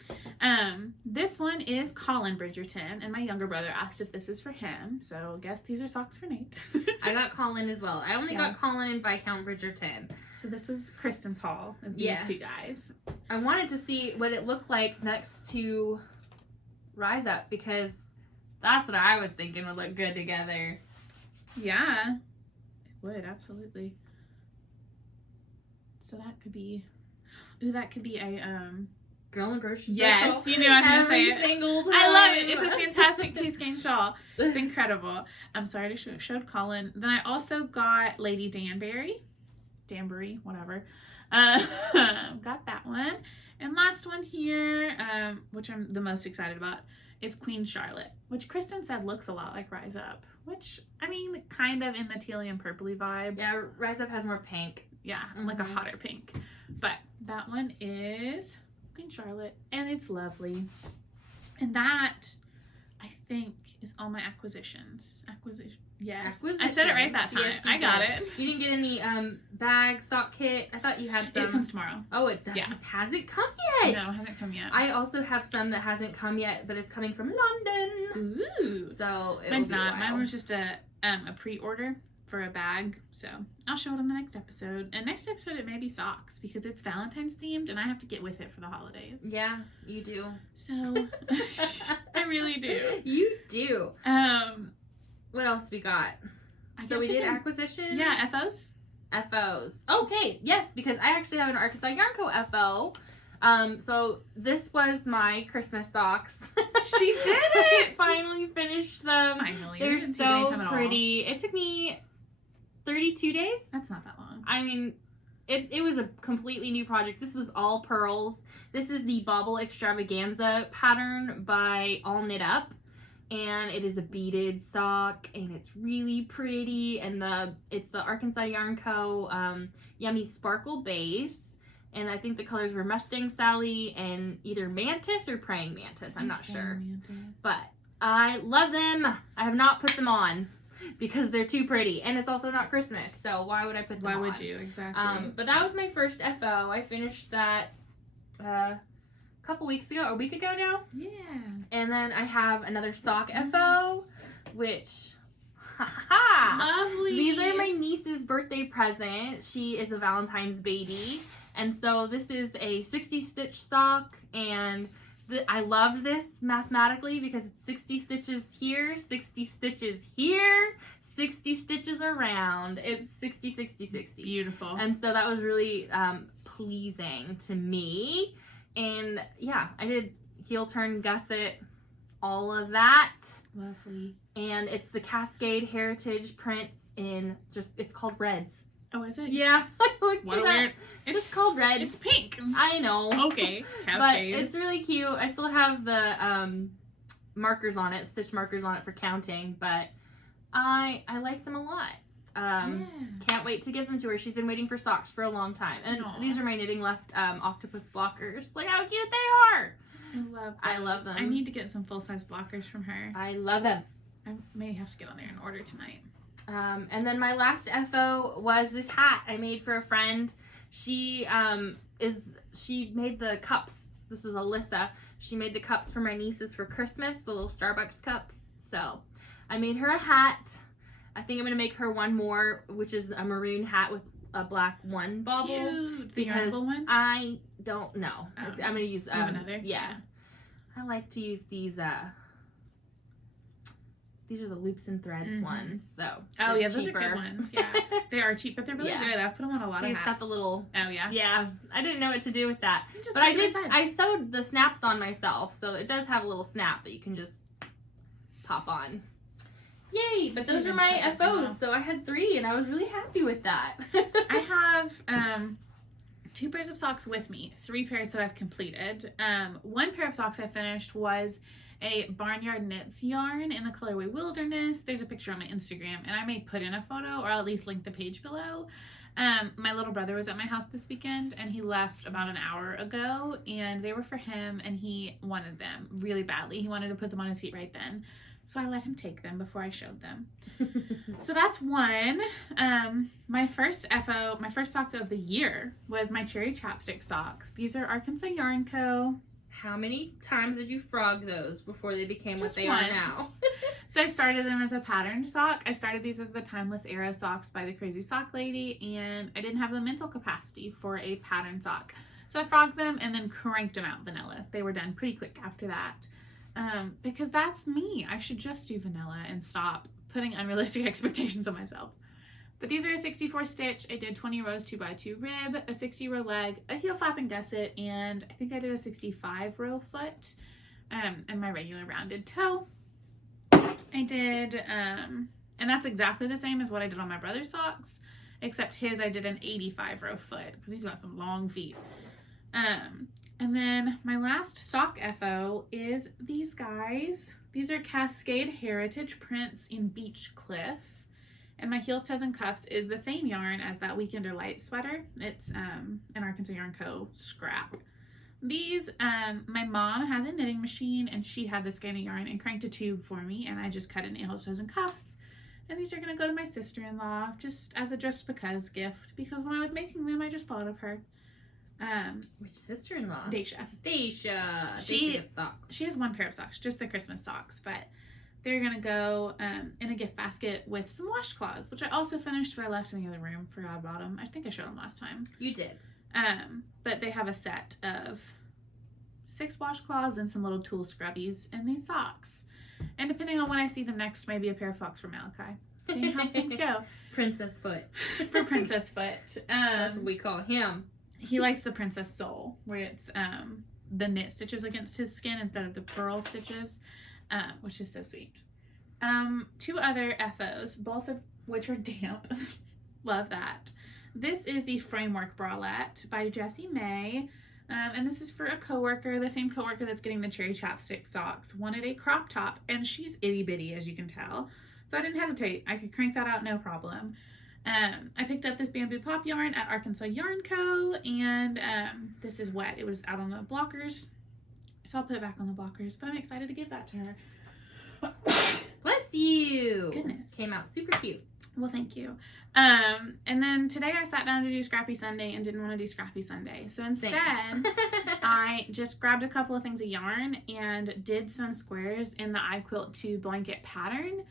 This one is Colin Bridgerton, and my younger brother asked if this is for him. So I guess these are socks for Nate. I got Colin as well. I only got Colin and Viscount Bridgerton. So this was Christen's haul of these two guys. I wanted to see what it looked like next to Rise Up, because that's what I was thinking would look good together. Yeah, it would, absolutely. So that could be, a Girl in grocery store. Yes, you knew I was going to say it. Single time. I love it. It's a fantastic 2-skein shawl. It's incredible. I'm sorry to showed Colin. Then I also got Lady Danbury. Damboree, whatever. Got that one. And last one here, which I'm the most excited about, is Queen Charlotte, which Christen said looks a lot like Rise Up, which, I mean, kind of in the tealy and purpley vibe. Yeah, Rise Up has more pink. Yeah, like a hotter pink. But that one is Queen Charlotte, and it's lovely. And that, I think, is all my acquisitions. Yes. I said it right that time. Yes, I got it. You didn't get any bag, sock kit. I thought you had some. It comes tomorrow. Oh, it doesn't. Yeah. Hasn't come yet. No, it hasn't come yet. I also have some that hasn't come yet, but it's coming from London. Ooh. So it Mine's not. Mine was just a pre-order for a bag. So I'll show it on the next episode. And next episode it may be socks because it's Valentine's themed and I have to get with it for the holidays. Yeah, you do. So I really do. You do. What else we got? So we did acquisitions. Yeah, FOs. FOs. Okay, yes, because I actually have an Arkansas Yarn Co. FO. So this was my Christmas socks. She did it! Finally finished them. Finally. They're so pretty. It took me 32 days. That's not that long. I mean, it was a completely new project. This was all pearls. This is the Bauble Extravaganza pattern by All Knit Up. And it is a beaded sock, and it's really pretty. And it's the Arkansas Yarn Co. Yummy Sparkle base. And I think the colors were Mustang Sally and either Mantis or Praying Mantis. I'm not sure. But I love them. I have not put them on because they're too pretty. And it's also not Christmas, so why would I put them on? Why would you? Exactly. But that was my first FO. I finished that a week ago now. Yeah. And then I have another sock FO, which, lovely. These are my niece's birthday present. She is a Valentine's baby. And so this is a 60 stitch sock, and I love this mathematically because it's 60 stitches here, 60 stitches here, 60 stitches around. It's 60, 60, 60. Beautiful. And so that was really pleasing to me. And yeah, I did heel turn, gusset, all of that. Lovely. And it's the Cascade Heritage prints in it's called Reds. Oh, is it? Yeah. I looked What it a weird. up. It's just called Reds. It's pink. I know. Okay. But Cascade. it's really cute. I still have the markers on it, stitch markers on it for counting, but I like them a lot. Can't wait to give them to her. She's been waiting for socks for a long time. And Aww. these are my Knitting Left octopus blockers. Look how cute they are. I love them. I need to get some full-size blockers from her. I love them. I may have to get on there and order tonight. And then my last FO was this hat I made for a friend. She made the cups. This is Alyssa. She made the cups for my nieces for Christmas, the little Starbucks cups. So I made her a hat. I think I'm going to make her one more, which is a maroon hat with a black one bauble. Cute. The Because yarnable one? I don't know. Oh. I'm going to use another? Yeah. I like to use these are the loops and threads ones. So Oh yeah, those cheaper. are good ones. Yeah. They are cheap, but they're really good. I've put them on a lot of It's hats. got the little Oh yeah. Yeah, I didn't know what to do with that. Just But I tuck it did. inside. I sewed the snaps on myself, so it does have a little snap that you can just pop on. Yay! But those are my FOs, so I had 3, and I was really happy with that. I have 2 pairs of socks with me, 3 pairs that I've completed. 1 pair of socks I finished was a Barnyard Knits yarn in the colorway Wilderness. There's a picture on my Instagram, and I may put in a photo or I'll at least link the page below. My little brother was at my house this weekend, and he left about an hour ago, and they were for him, and he wanted them really badly. He wanted to put them on his feet right then. So I let him take them before I showed them. So that's one. My first sock of the year was my cherry chapstick socks. These are Arkansas Yarn Co. How many times did you frog those before they became Just what they once. are now? So I started them as a patterned sock. I started these as the Timeless Arrow socks by the Crazy Sock Lady, and I didn't have the mental capacity for a patterned sock. So I frogged them and then cranked them out vanilla. They were done pretty quick after that. Because that's me. I should just do vanilla and stop putting unrealistic expectations on myself. But these are a 64 stitch. I did 20 rows 2x2 rib, a 60 row leg, a heel flap and gusset, and I think I did a 65 row foot, and my regular rounded toe. I did, and that's exactly the same as what I did on my brother's socks. except his I did an 85 row foot because he's got some long feet. And then my last sock FO is these guys. These are Cascade Heritage prints in Beach Cliff. And my Heels, Toes, and Cuffs is the same yarn as that Weekender Light sweater. It's an Arkansas Yarn Co. scrap. These, my mom has a knitting machine and she had this kind of yarn and cranked a tube for me, and I just cut it in Heels, Toes, and Cuffs. And these are going to go to my sister-in-law just as a just because gift, because when I was making them, I just thought of her. Which sister-in-law? Daisha. She gets socks. She has one pair of socks, just the Christmas socks, but they're gonna go in a gift basket with some washcloths, which I also finished, but I left in the other room, forgot about them. I think I showed them last time. You did. But they have a set of 6 washcloths and some little tool scrubbies and these socks. And depending on when I see them next, maybe a pair of socks for Malachi. Seeing how things go. Princess foot. For Princess foot. That's what we call him. He likes the Princess Sole, where it's the knit stitches against his skin instead of the purl stitches, which is so sweet. 2 other FOs, both of which are damp. Love that. This is the Framework Bralette by Jessie May. And this is for a coworker, the same coworker that's getting the cherry chapstick socks. Wanted a crop top, and she's itty bitty, as you can tell. So I didn't hesitate. I could crank that out, no problem. I picked up this bamboo pop yarn at Arkansas Yarn Co. And this is wet. It was out on the blockers. So I'll put it back on the blockers. But I'm excited to give that to her. Bless you. Goodness. Came out super cute. Well, thank you. And then today I sat down to do Scrappy Sunday and didn't want to do Scrappy Sunday. So instead, I just grabbed a couple of things of yarn and did some squares in the I Quilt 2 blanket pattern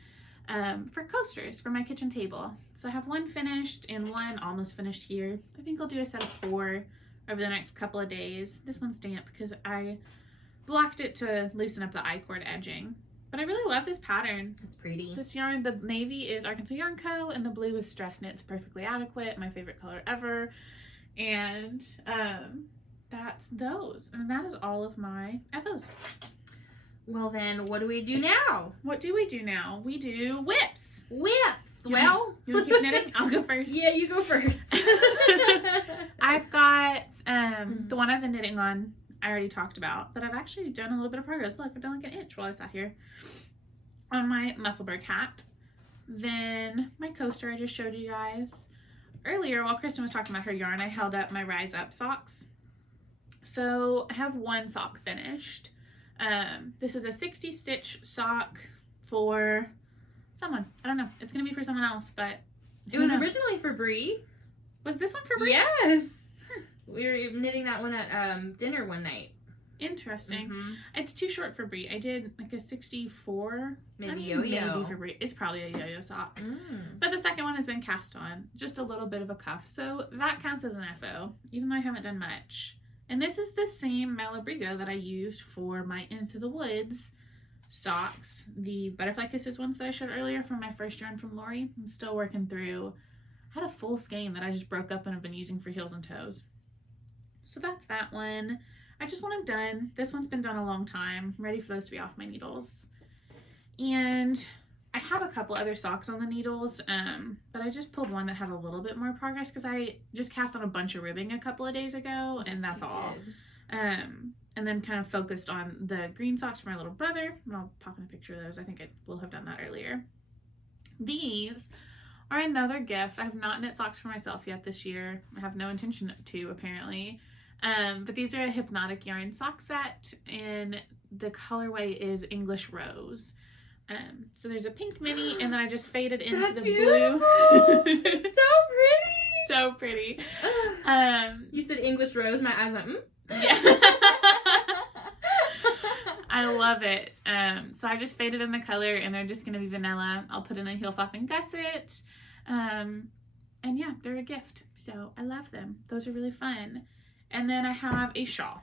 for coasters for my kitchen table. So I have one finished and one almost finished here. I think I'll do a set of 4 over the next couple of days. This one's damp because I blocked it to loosen up the I-cord edging. But I really love this pattern. It's pretty. This yarn, the navy is Arkansas Yarn Co. and the blue is Stress Knit's Perfectly Adequate, my favorite color ever. And that's those. And that is all of my FOs. Well then, what do we do now? What do we do now? We do whips. Whips! You Well... want to keep knitting? I'll go first. Yeah, you go first. I've got the one I've been knitting on, I already talked about, but I've actually done a little bit of progress. Look, I've done like an inch while I sat here. On my Musselburgh hat. Then my coaster I just showed you guys. Earlier, while Christen was talking about her yarn, I held up my Rise Up socks. So I have one sock finished. This is a 60 stitch sock for someone. I don't know. It's going to be for someone else, but It was originally for Brie. Was this one for Brie? Yes. We were knitting that one at dinner one night. Interesting. It's too short for Brie. I did like a 64. Maybe yo-yo. Maybe for Brie. It's probably a yo-yo sock. But the second one has been cast on. Just a little bit of a cuff. So that counts as an FO, even though I haven't done much. And this is the same Malabrigo that I used for my Into the Woods socks. The Butterfly Kisses ones that I showed earlier from my first yarn from Lorri. I'm still working through. I had a full skein that I just broke up and have been using for heels and toes. So that's that one. I just want them done. This one's been done a long time. I'm ready for those to be off my needles. And I have a couple other socks on the needles, but I just pulled one that had a little bit more progress because I just cast on a bunch of ribbing a couple of days ago, and that's all. And then kind of focused on the green socks for my little brother, and I'll pop in a picture of those. I think I will have done that earlier. These are another gift. I have not knit socks for myself yet this year. I have no intention to, apparently. But these are a Hypnotic yarn sock set, and the colorway is English Rose. So there's a pink mini, and then I just faded into the beautiful. blue. So pretty. So pretty. You said English Rose. My eyes went, Yeah. I love it. So I just faded in the color, and they're just going to be vanilla. I'll put in a heel flap and gusset. And yeah, they're a gift. So I love them. Those are really fun. And then I have a shawl.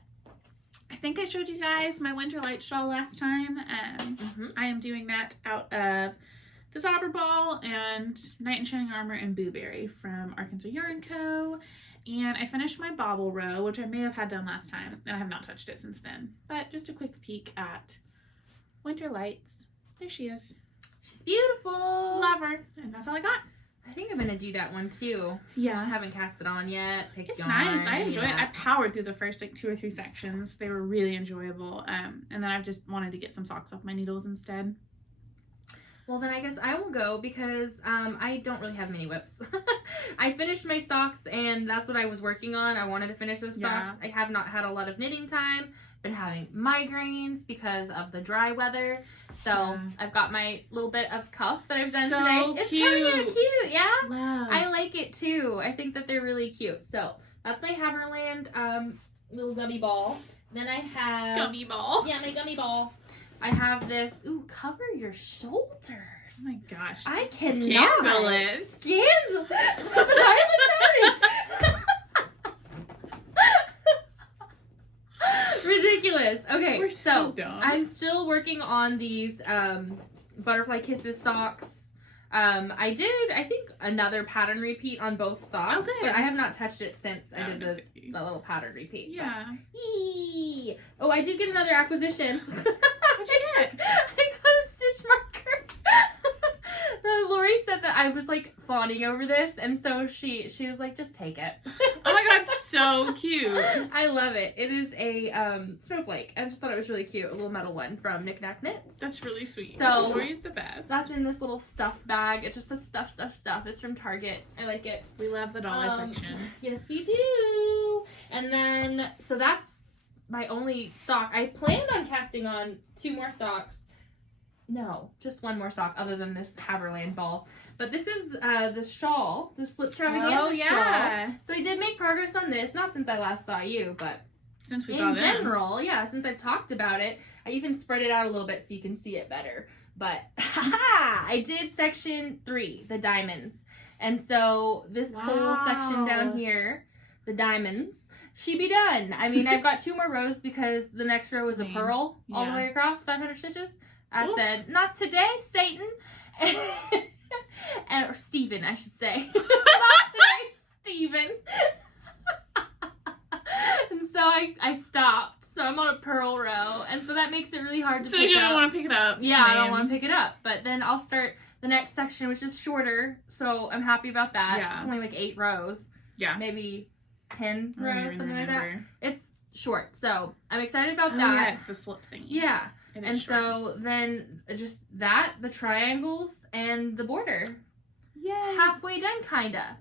I think I showed you guys my winter light shawl last time. I am doing that out of the Zauber Ball and Knight in Shining Armor and Blueberry from Arkansas Yarn Co. And I finished my Bauble row, which I may have had done last time, and I have not touched it since then. But just a quick peek at Winter Lights. There she is. She's beautiful. Love her. And that's all I got. I think I'm gonna do that one too. Yeah. I haven't cast it on yet. It's nice. I enjoy it. I powered through the first like 2 or 3 sections. They were really enjoyable. And then I've just wanted to get some socks off my needles instead. Well, then I guess I will go because I don't really have many whips. I finished my socks, and that's what I was working on. I wanted to finish those socks. I have not had a lot of knitting time. Been having migraines because of the dry weather. So I've got my little bit of cuff that I've done today. It's kind of cute, yeah? Wow. I like it too. I think that they're really cute. So that's my Havirland little gummy ball. Then I have... Gummy ball? Yeah, my gummy ball. I have this, cover your shoulders. Oh my gosh. I cannot. Scandalous. Scandalous. But I haven't it. Ridiculous. Okay, We're so dumb. I'm still working on these Butterfly Kisses socks. I did, I think, another pattern repeat on both socks, but I have not touched it since I did the little pattern repeat. Yeah. Yee. Oh, I did get another acquisition. What'd you get? I got a stitch marker. Lorri said that I was like fawning over this, and so she was like, just take it. Oh my god, so cute. I love it. It is a snowflake. I just thought it was really cute. A little metal one from Knick Knack Knits. That's really sweet. So Lori's the best. That's in this little stuff bag. It just says stuff. It's from Target. I like it. We love the dollar section. Yes, we do. And then, so that's my only sock. I planned on casting on 2 more socks. No, just 1 more sock other than this Havirland ball. But this is the shawl, the Extravaganza shawl. So I did make progress on this, not since I last saw you, but since we saw them. In general, yeah, since I've talked about it. I even spread it out a little bit so you can see it better. But, I did section 3, the diamonds. And so this whole section down here, the diamonds, she be done. I mean, I've got 2 more rows because the next row is a pearl all the way across, 500 stitches. I said, not today, Satan. Or Steven, I should say. Not today, Steven. And so I stopped. So I'm on a pearl row. And so that makes it really hard to pick up. So you don't want to pick it up. Yeah, I don't want to pick it up. But then I'll start the next section, which is shorter. So I'm happy about that. Yeah. It's only like 8 rows. Yeah. Maybe 10 rows, something like that. It's short. So I'm excited about that. Yeah, it's the slip thing. Yeah. And so then just that, the triangles, and the border. Yay. Halfway done, kinda.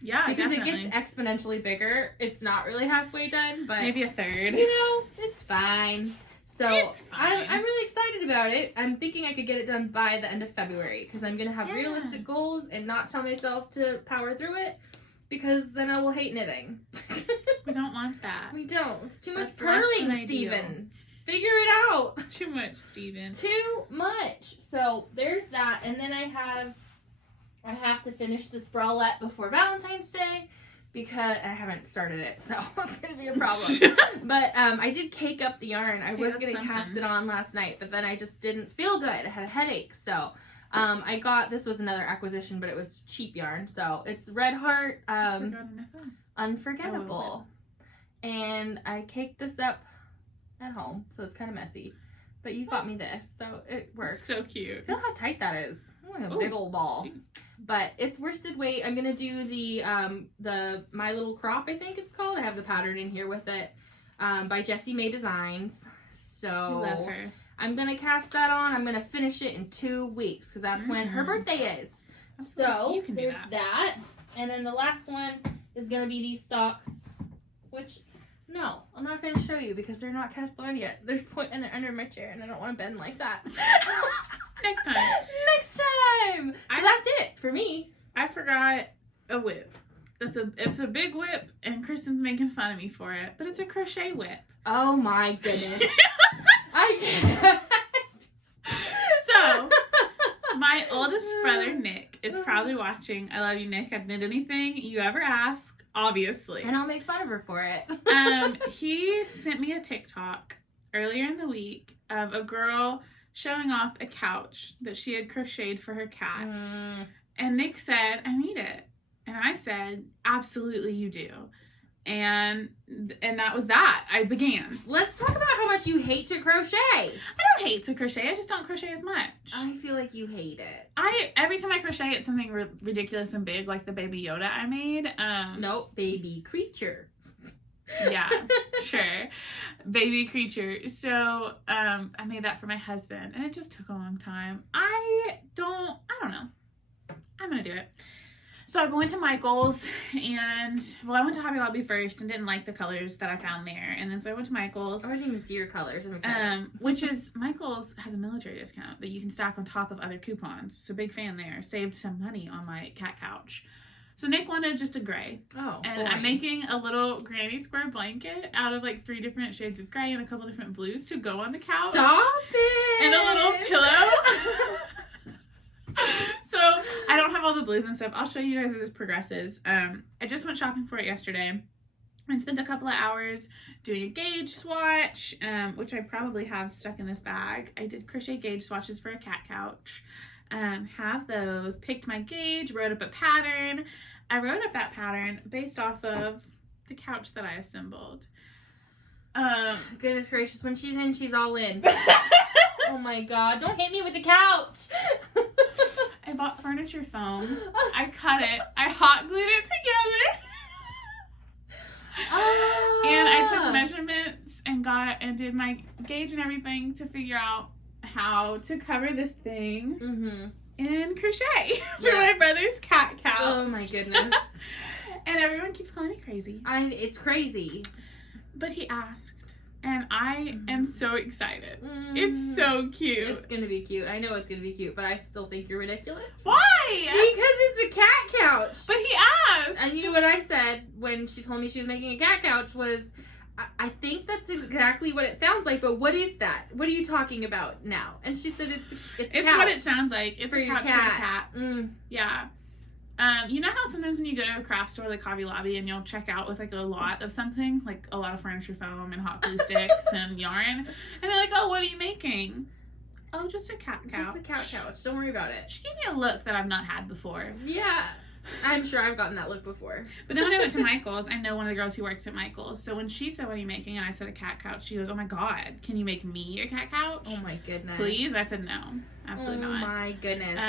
Yeah, because definitely. It gets exponentially bigger. It's not really halfway done, but... maybe a third. You know, it's fine. So I'm really excited about it. I'm thinking I could get it done by the end of February, because I'm going to have realistic goals and not tell myself to power through it, because then I will hate knitting. We don't want that. We don't. It's too much purling, Steven. Figure it out. Too much, Steven. Too much. So there's that. And then I have to finish this bralette before Valentine's Day because I haven't started it. So it's going to be a problem. But I did cake up the yarn. I was going to cast it on last night, but then I just didn't feel good. I had a headache. So I got, this was another acquisition, but it was cheap yarn. So it's Red Heart Unforgettable. And I caked this up at home, so it's kind of messy. But you got me this, so it works. So cute. Feel how tight that is. Like a big old ball. Shoot. But it's worsted weight. I'm gonna do the My Little Crop, I think it's called. I have the pattern in here with it, by Jessie May Designs. So I love her. I'm gonna cast that on. I'm gonna finish it in 2 weeks because that's when her birthday is. So there's that. And then the last one is gonna be these socks, which. No, I'm not going to show you because they're not cast on yet. They're under my chair and I don't want to bend like that. Next time. Next time! So that's it for me. I forgot a whip. It's a big whip and Kristen's making fun of me for it, but it's a crochet whip. Oh my goodness. I can't. So, my oldest brother, Nick, is probably watching. I love you, Nick. I'd knit anything you ever ask. Obviously. And I'll make fun of her for it. He sent me a TikTok earlier in the week of a girl showing off a couch that she had crocheted for her cat. And Nick said, I need it. And I said, absolutely you do. And that was that. I began. Let's talk about how much you hate to crochet. I don't hate to crochet. I just don't crochet as much. I feel like you hate it. Every time I crochet, it's something ridiculous and big, like the baby Yoda I made. Nope, baby creature. Yeah, sure. Baby creature. So, I made that for my husband, and it just took a long time. I don't know. I'm gonna do it. So I went to Michael's, and, well, I went to Hobby Lobby first and didn't like the colors that I found there. And then so I went to Michael's. I didn't even see your colors. I'm excited. Which is, Michael's has a military discount that you can stack on top of other coupons. So big fan there. Saved some money on my cat couch. So Nick wanted just a gray. Oh, and boring. I'm making a little granny square blanket out of like 3 different shades of gray and a couple different blues to go on the couch. Stop it! And a little pillow. So I don't have all the blues and stuff. I'll show you guys as this progresses. I just went shopping for it yesterday and spent a couple of hours doing a gauge swatch, which I probably have stuck in this bag. I did crochet gauge swatches for a cat couch. Have those, picked my gauge, wrote up a pattern. I wrote up that pattern based off of the couch that I assembled. Goodness gracious, when she's in, she's all in. Oh my god, don't hit me with the couch! I bought furniture foam. I cut it. I hot glued it together. And I took measurements and did my gauge and everything to figure out how to cover this thing in crochet for my brother's cat couch. Oh my goodness. And everyone keeps calling me crazy. It's crazy. But he asked. And I am so excited. It's so cute. It's gonna be cute. I know it's gonna be cute, but I still think you're ridiculous. Why? Because it's a cat couch. But he asked. And you know what I said when she told me she was making a cat couch was, I think that's exactly what it sounds like, but what is that? What are you talking about now? And she said it's a couch what it sounds like. It's for a couch your cat. for a cat. Yeah. You know how sometimes when you go to a craft store like Hobby Lobby and you'll check out with like a lot of something, like a lot of furniture foam and hot glue sticks and yarn, and they're like, oh, what are you making? Oh, just a cat couch. Just a cat couch. Don't worry about it. She gave me a look that I've not had before. Yeah. I'm sure I've gotten that look before. But then when I went to Michael's, I know one of the girls who works at Michael's. So when she said, what are you making? And I said a cat couch. She goes, oh my God, can you make me a cat couch? Oh my goodness. Please? I said, no, absolutely not. Oh my goodness.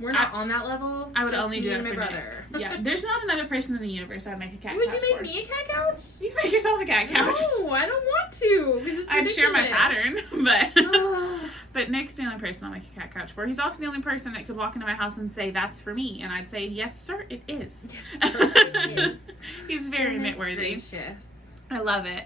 We're not on that level. I would only do it my for brother. Yeah, there's not another person in the universe I'd make a cat Would couch you make for. me a cat couch? You can make yourself a cat couch. No, I don't want to. Because it's I'd share my pattern, but but Nick's the only person I'll make a cat couch for. He's also the only person that could walk into my house and say, that's for me. And I'd say, yes, sir, it is. Yes, sir, it is. He's very knit-worthy. Gracious. I love it.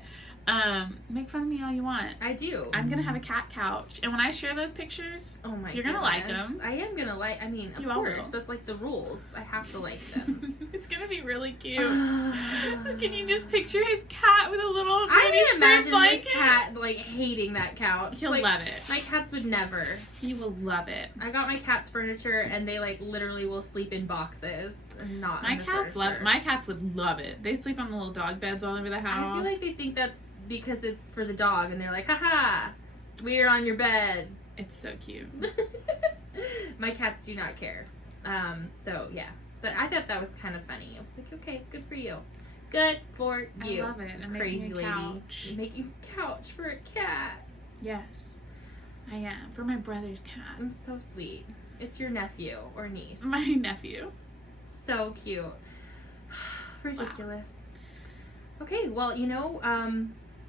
Make fun of me all you want. I do. I'm going to have a cat couch. And when I share those pictures, oh my you're going to like them. I am going to like, I mean, of course. That's like the rules. I have to like them. It's going to be really cute. Can you just picture his cat with a little I can imagine blanket? this cat, like, hating that couch. He'll like, love it. My cats would never. He will love it. I got my cat's furniture, and they, like, literally will sleep in boxes and not my in the cats furniture. love. My cats would love it. They sleep on the little dog beds all over the house. I feel like they think that's because it's for the dog, and they're like, haha, we're on your bed. It's so cute. My cats do not care. So, yeah. But I thought that was kind of funny. I was like, okay, good for you. Good for you. I love it. I'm Crazy making a lady. couch. Making a couch for a cat. Yes, I am. For my brother's cat. It's so sweet. It's your nephew or niece. My nephew. So cute. Ridiculous. Wow. Okay, well, you know,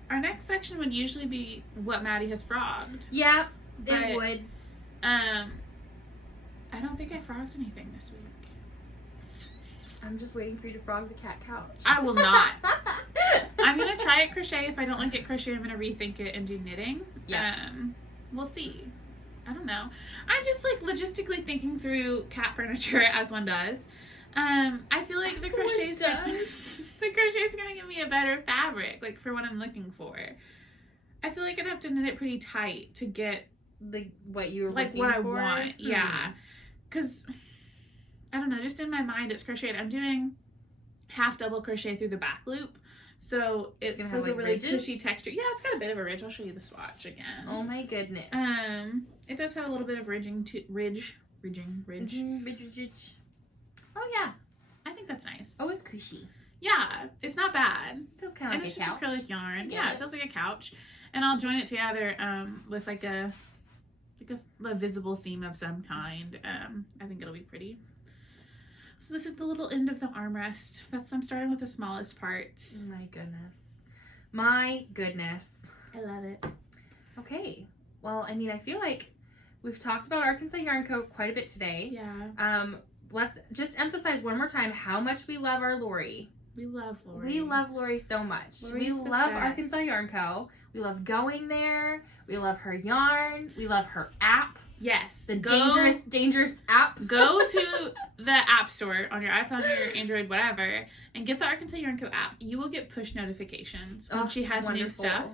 our next section would usually be what Maddie has frogged. Yeah, but, it would. I don't think I frogged anything this week. I'm just waiting for you to frog the cat couch. I will not. I'm going to try it crochet. If I don't like it crochet, I'm going to rethink it and do knitting. Yeah. We'll see. I don't know. I'm just like logistically thinking through cat furniture as one does. I feel like the crochet's gonna give me a better fabric, like for what I'm looking for. I feel like I'd have to knit it pretty tight to get what you were like looking what for. I want. Yeah, because I don't know. Just in my mind, it's crocheted. I'm doing half double crochet through the back loop, so it's like a really cushy texture. Yeah, it's got a bit of a ridge. I'll show you the swatch again. Oh my goodness. It does have a little bit of ridging. Ridge. Oh yeah, I think that's nice. oh, it's cushy. Yeah, it's not bad. kind of and like it's a just couch. acrylic yarn. Get Yeah, it. it feels like a couch. And I'll join it together with like a visible seam of some kind. I think it'll be pretty. So this is the little end of the armrest. I'm starting with the smallest parts. My goodness. My goodness. I love it. Okay. Well, I mean, I feel like we've talked about Arkansas Yarn Co. quite a bit today. Yeah. Let's just emphasize one more time how much we love our Lorri. We love Lorri. We love Lorri so much. Lorri's we the love best. Arkansas Yarn Co. We love going there. We love her yarn. We love her app. Yes. The dangerous app. Go to the app store on your iPhone or your Android, whatever, and get the Arkansas Yarn Co. app. You will get push notifications when she has new stuff.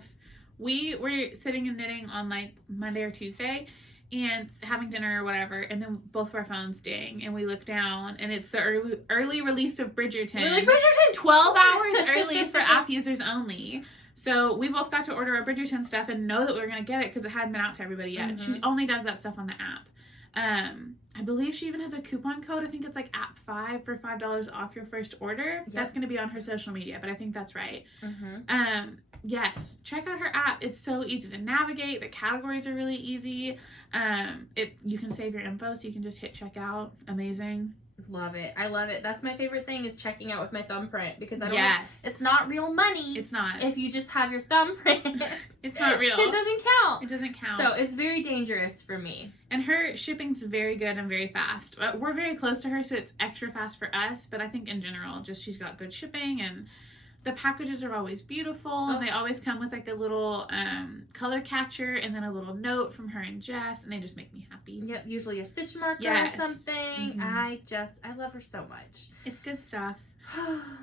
We were sitting and knitting on like Monday or Tuesday and having dinner or whatever, and then both of our phones ding, and we look down, and it's the early release of Bridgerton. We're like, Bridgerton! 12 hours early for app users only. So we both got to order our Bridgerton stuff and know that we were going to get it because it hadn't been out to everybody yet. Mm-hmm. She only does that stuff on the app. I believe she even has a coupon code. I think it's like app5 for $5 off your first order. Yep. That's going to be on her social media, but I think that's right. Mm-hmm. Yes, check out her app. It's so easy to navigate. The categories are really easy. You can save your info, so you can just hit checkout. Amazing. Love it. I love it. That's my favorite thing is checking out with my thumbprint because I don't. Yes. It's not real money. It's not. If you just have your thumbprint, it's not real. It doesn't count. It doesn't count. So it's very dangerous for me. And her shipping's very good and very fast. We're very close to her, so it's extra fast for us. But I think in general, just she's got good shipping, and the packages are always beautiful, and they always come with like a little color catcher and then a little note from her and Jess, and they just make me happy. Yep, usually a stitch marker or something. Mm-hmm. I love her so much. It's good stuff.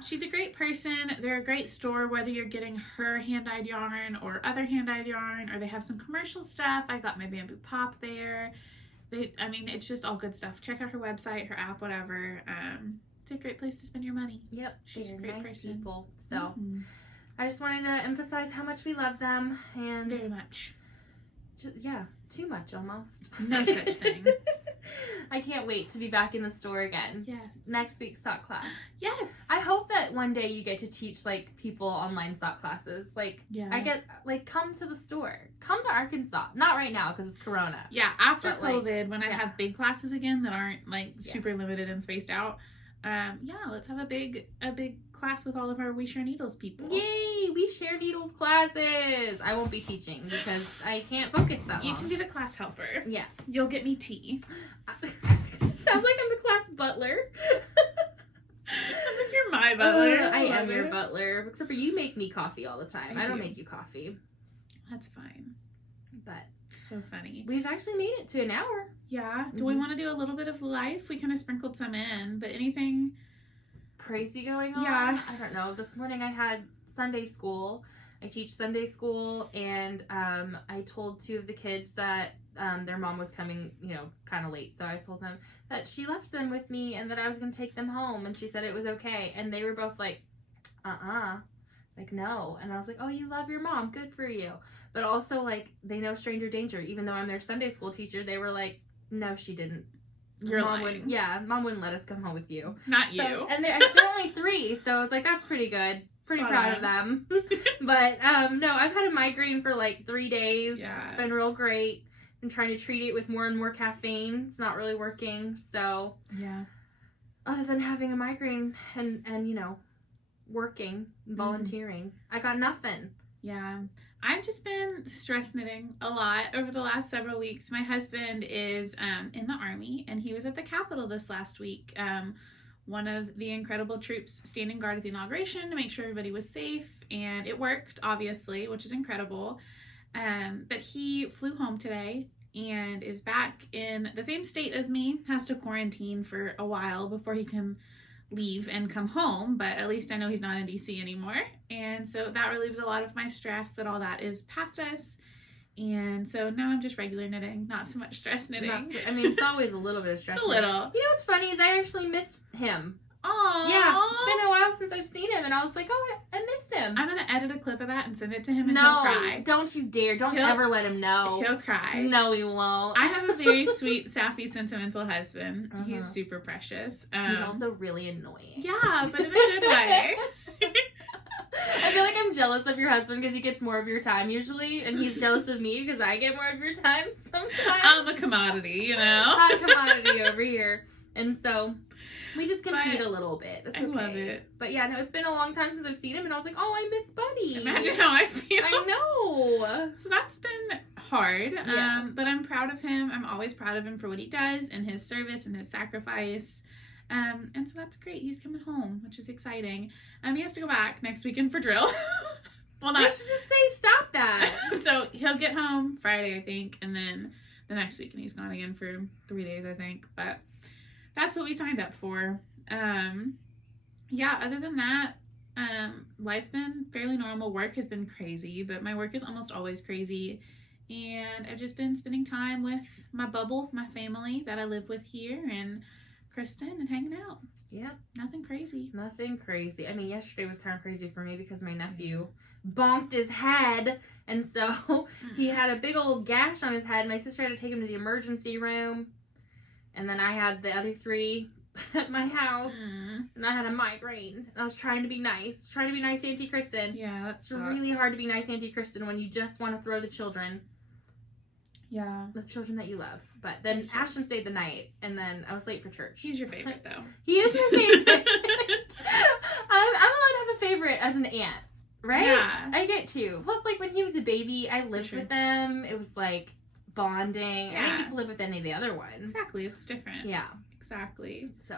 She's a great person. They're a great store, whether you're getting her hand-dyed yarn or other hand-dyed yarn, or they have some commercial stuff. I got my bamboo pop there. It's just all good stuff. Check out her website, her app, whatever. It's a great place to spend your money. Yep, she's a great person. People. So, I just wanted to emphasize how much we love them, and very much. Too much almost. No such thing. I can't wait to be back in the store again. Yes. Next week's sock class. Yes. I hope that one day you get to teach like people online sock classes. Come to the store. Come to Arkansas. Not right now because it's Corona. Yeah, after COVID, when I have big classes again that aren't like super limited and spaced out. Let's have a big class with all of our We Share Needles people. Yay! We Share Needles classes! I won't be teaching because I can't focus that long. You can be the class helper. Yeah. You'll get me tea. Sounds like I'm the class butler. Sounds like you're my butler. I am your butler. Except for you make me coffee all the time. I don't make you coffee. That's fine. But so funny. We've actually made it to an hour. Yeah. Do we want to do a little bit of life? We kind of sprinkled some in, but anything crazy going on? Yeah. I don't know. This morning I had Sunday school. I teach Sunday school, and I told two of the kids that their mom was coming, kind of late. So I told them that she left them with me and that I was going to take them home, and she said it was okay. And they were both like, like, no. And I was like, oh, you love your mom. Good for you. But also, like, they know stranger danger. Even though I'm their Sunday school teacher, they were like, no, she didn't. You're Mom lying. Mom wouldn't let us come home with you. Not you. And they're only 3, so I was like, that's pretty good. Pretty proud of them. But, no, I've had a migraine for like 3 days. Yeah. It's been real great. I'm trying to treat it with more and more caffeine. It's not really working. So, yeah. Other than having a migraine and working, volunteering, I got nothing. Yeah. I've just been stress knitting a lot over the last several weeks. My husband is in the Army, and he was at the Capitol this last week. One of the incredible troops standing guard at the inauguration to make sure everybody was safe, and it worked, obviously, which is incredible. But he flew home today and is back in the same state as me, has to quarantine for a while before he can leave and come home, but at least I know he's not in DC anymore, and so that relieves a lot of my stress that all that is past us. And so now I'm just regular knitting, not so much stress knitting. It's always a little bit of stress. It's a little. You know what's funny is I actually miss him. Aww. Yeah, it's been a while since I've seen him, and I was like, oh, I miss him. I'm gonna edit a clip of that and send it to him, and he'll cry. Don't you dare. Don't ever let him know. He'll cry. No, he won't. I have a very sweet, sappy, sentimental husband. He's super precious. He's also really annoying. Yeah, but in a good way. I feel like jealous of your husband because he gets more of your time usually, and he's jealous of me because I get more of your time sometimes. I'm a commodity, you know? Hot commodity over here. And so we just compete a little bit. It's okay. I love it. But yeah, no, it's been a long time since I've seen him, and I was like, oh, I miss Buddy. Imagine how I feel. I know. So that's been hard, Yeah. but I'm proud of him. I'm always proud of him for what he does and his service and his sacrifice. And so that's great. He's coming home, which is exciting. He has to go back next weekend for drill. Well, They should just say, stop that. So he'll get home Friday, I think, and then the next weekend he's gone again for 3 days, I think. But that's what we signed up for. Yeah, other than that, life's been fairly normal. Work has been crazy, but my work is almost always crazy. And I've just been spending time with my bubble, my family that I live with here, and Christen, and hanging out. Yeah. Nothing crazy. Nothing crazy. I mean, yesterday was kind of crazy for me because my nephew bonked his head, and so he had a big old gash on his head. My sister had to take him to the emergency room, and then I had the other 3 at my house, and I had a migraine. And I was trying to be nice. Trying to be nice, Auntie Christen. Yeah, that's really hard to be nice, Auntie Christen, when you just want to throw the children. Yeah. The children that you love. But then Ashton stayed the night, and then I was late for church. He's your favorite, though. He is your favorite. I'm allowed to have a favorite as an aunt, right? Yeah. I get to. Plus, like, when he was a baby, I lived with them. It was, like, bonding. Yeah. I didn't get to live with any of the other ones. Exactly. It's different. Yeah. Exactly. So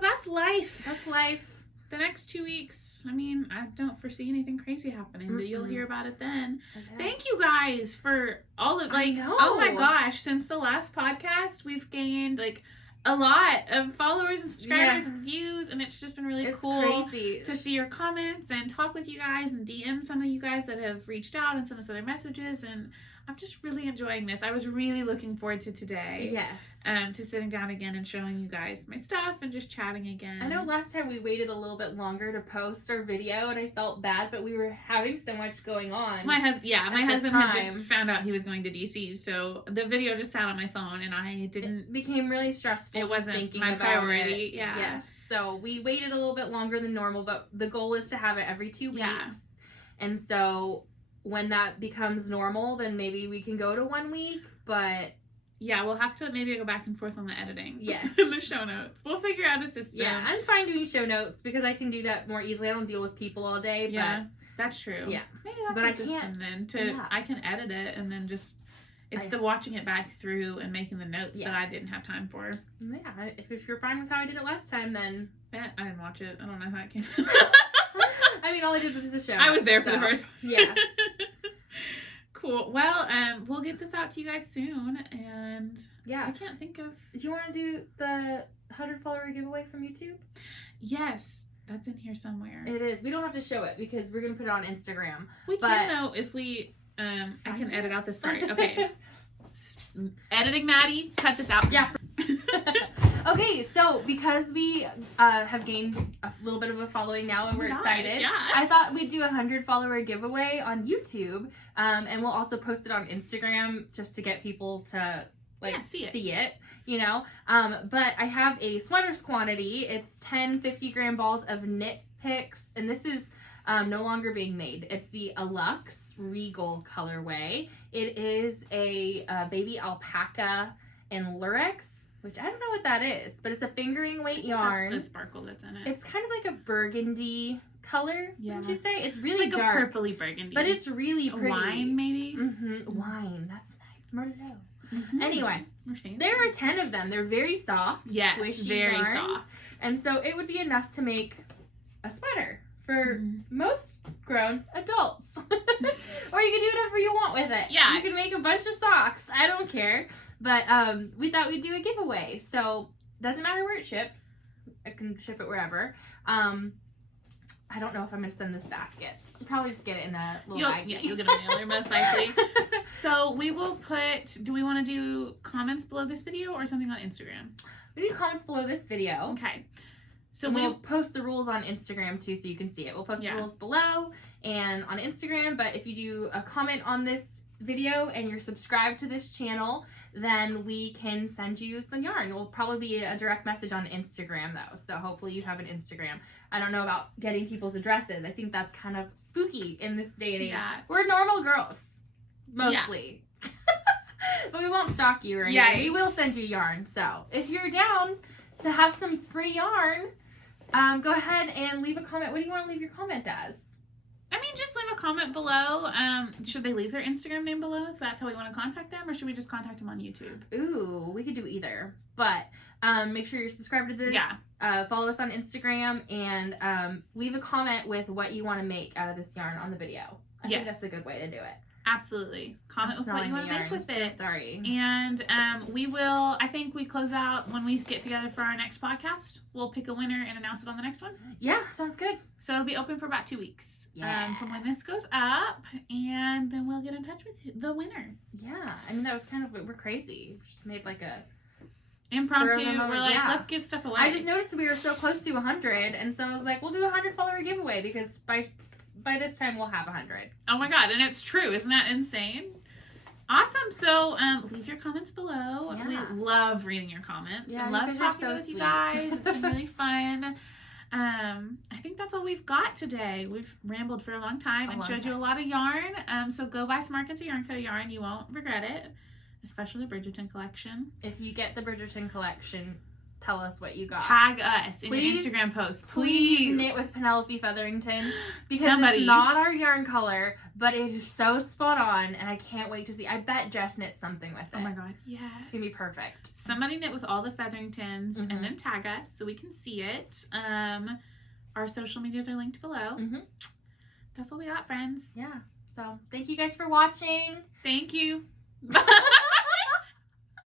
that's life. that's life. The next 2 weeks, I mean, I don't foresee anything crazy happening, but you'll hear about it then. Thank you guys for all of, like, oh my gosh, since the last podcast, we've gained, like, a lot of followers and subscribers and views, and it's just been really cool crazy to see your comments and talk with you guys and DM some of you guys that have reached out and sent us other messages, and I'm just really enjoying this. I was really looking forward to today. Yes. To sitting down again and showing you guys my stuff and just chatting again. I know last time we waited a little bit longer to post our video, and I felt bad, but we were having so much going on. My husband had just found out he was going to DC, so the video just sat on my phone, and I didn't. It became really stressful. It wasn't thinking my about priority. It. Yeah. Yes. So we waited a little bit longer than normal, but the goal is to have it every 2 weeks. Yeah. And so when that becomes normal, then maybe we can go to 1 week, but yeah, we'll have to maybe go back and forth on the editing. Yes. In the show notes. We'll figure out a system. Yeah, I'm fine doing show notes because I can do that more easily. I don't deal with people all day, yeah, that's true. Yeah. Maybe that's but a I system then. I can edit it and then just it's the watching it back through and making the notes that I didn't have time for. Yeah, if you're fine with how I did it last time, then I didn't watch it. I don't know how it came. I mean, all I did was a show. I was there for the first part. Yeah. Cool. Well, we'll get this out to you guys soon, and I can't think of. Do you want to do the 100 follower giveaway from YouTube? Yes, that's in here somewhere. It is. We don't have to show it because we're gonna put it on Instagram. We can though if we. I can edit out this part. Okay. Editing Maddie, cut this out. Yeah. Okay, so because we have gained a little bit of a following now and we're excited, I thought we'd do a 100 follower giveaway on YouTube, and we'll also post it on Instagram just to get people to see it, you know. But I have a sweaters quantity. It's 10 50-gram balls of Knit Picks, and this is no longer being made. It's the Alux Regal colorway. It is a baby alpaca and lurex, which I don't know what that is, but it's a fingering weight yarn. That's the sparkle that's in it. It's kind of like a burgundy color, would you say? It's really like dark. A purpley burgundy. But it's really pretty. Wine, maybe? Mm-hmm. Wine. That's nice. Merlot. Anyway, there are 10 of them. They're very soft. Yes, squishy very yarns, soft. And so it would be enough to make a sweater for most grown adults. Or you can do whatever you want with it. Yeah. You can make a bunch of socks. I don't care. But we thought we'd do a giveaway. So doesn't matter where it ships. I can ship it wherever. I don't know if I'm going to send this basket. I'll probably just get it in a little bag. Yeah, you'll get a mailer most likely. So we will put, do we want to do comments below this video or something on Instagram? We do comments below this video. Okay. So we'll post the rules on Instagram too so you can see it. We'll post the rules below and on Instagram, but if you do a comment on this video and you're subscribed to this channel, then we can send you some yarn. It will probably be a direct message on Instagram though, so hopefully you have an Instagram. I don't know about getting people's addresses. I think that's kind of spooky in this day and age. Yeah. We're normal girls, mostly. Yeah. But we won't stalk you or anything. Yeah, we will send you yarn. So if you're down to have some free yarn, go ahead and leave a comment. What do you want to leave your comment as? I mean, just leave a comment below. Should they leave their Instagram name below if that's how we want to contact them, or should we just contact them on YouTube? Ooh, we could do either. But make sure you're subscribed to this. Yeah. Follow us on Instagram and leave a comment with what you want to make out of this yarn on the video. I think that's a good way to do it. Absolutely. Comment with what you want to make with it. So sorry. And we will, I think we close out when we get together for our next podcast. We'll pick a winner and announce it on the next one. Yeah, sounds good. So it'll be open for about 2 weeks. From when this goes up, and then we'll get in touch with the winner. Yeah, I mean, that was kind of, we're crazy. We just made like a impromptu, we're like, let's give stuff away. I just noticed we were so close to 100, and so I was like, we'll do a 100 follower giveaway, because by this time we'll have 100. Oh my god, and it's true. Isn't that insane? Awesome. So leave your comments below. Yeah. We love reading your comments. Yeah, I love talking with you guys. It's been really fun. I think that's all we've got today. We've rambled for a long time and showed you a lot of yarn. So go buy some Arkansas Yarn Co. yarn. You won't regret it. Especially the Bridgestone Collection. If you get the Bridgestone Collection, tell us what you got. Tag us in your Instagram post. Please knit with Penelope Featherington. Because it's not our yarn color, but it is so spot on, and I can't wait to see. I bet Jess knit something with it. Oh my god, yes. It's going to be perfect. Somebody knit with all the Featheringtons and then tag us so we can see it. Our social medias are linked below. That's what we got, friends. Yeah. So thank you guys for watching. Thank you. Bye.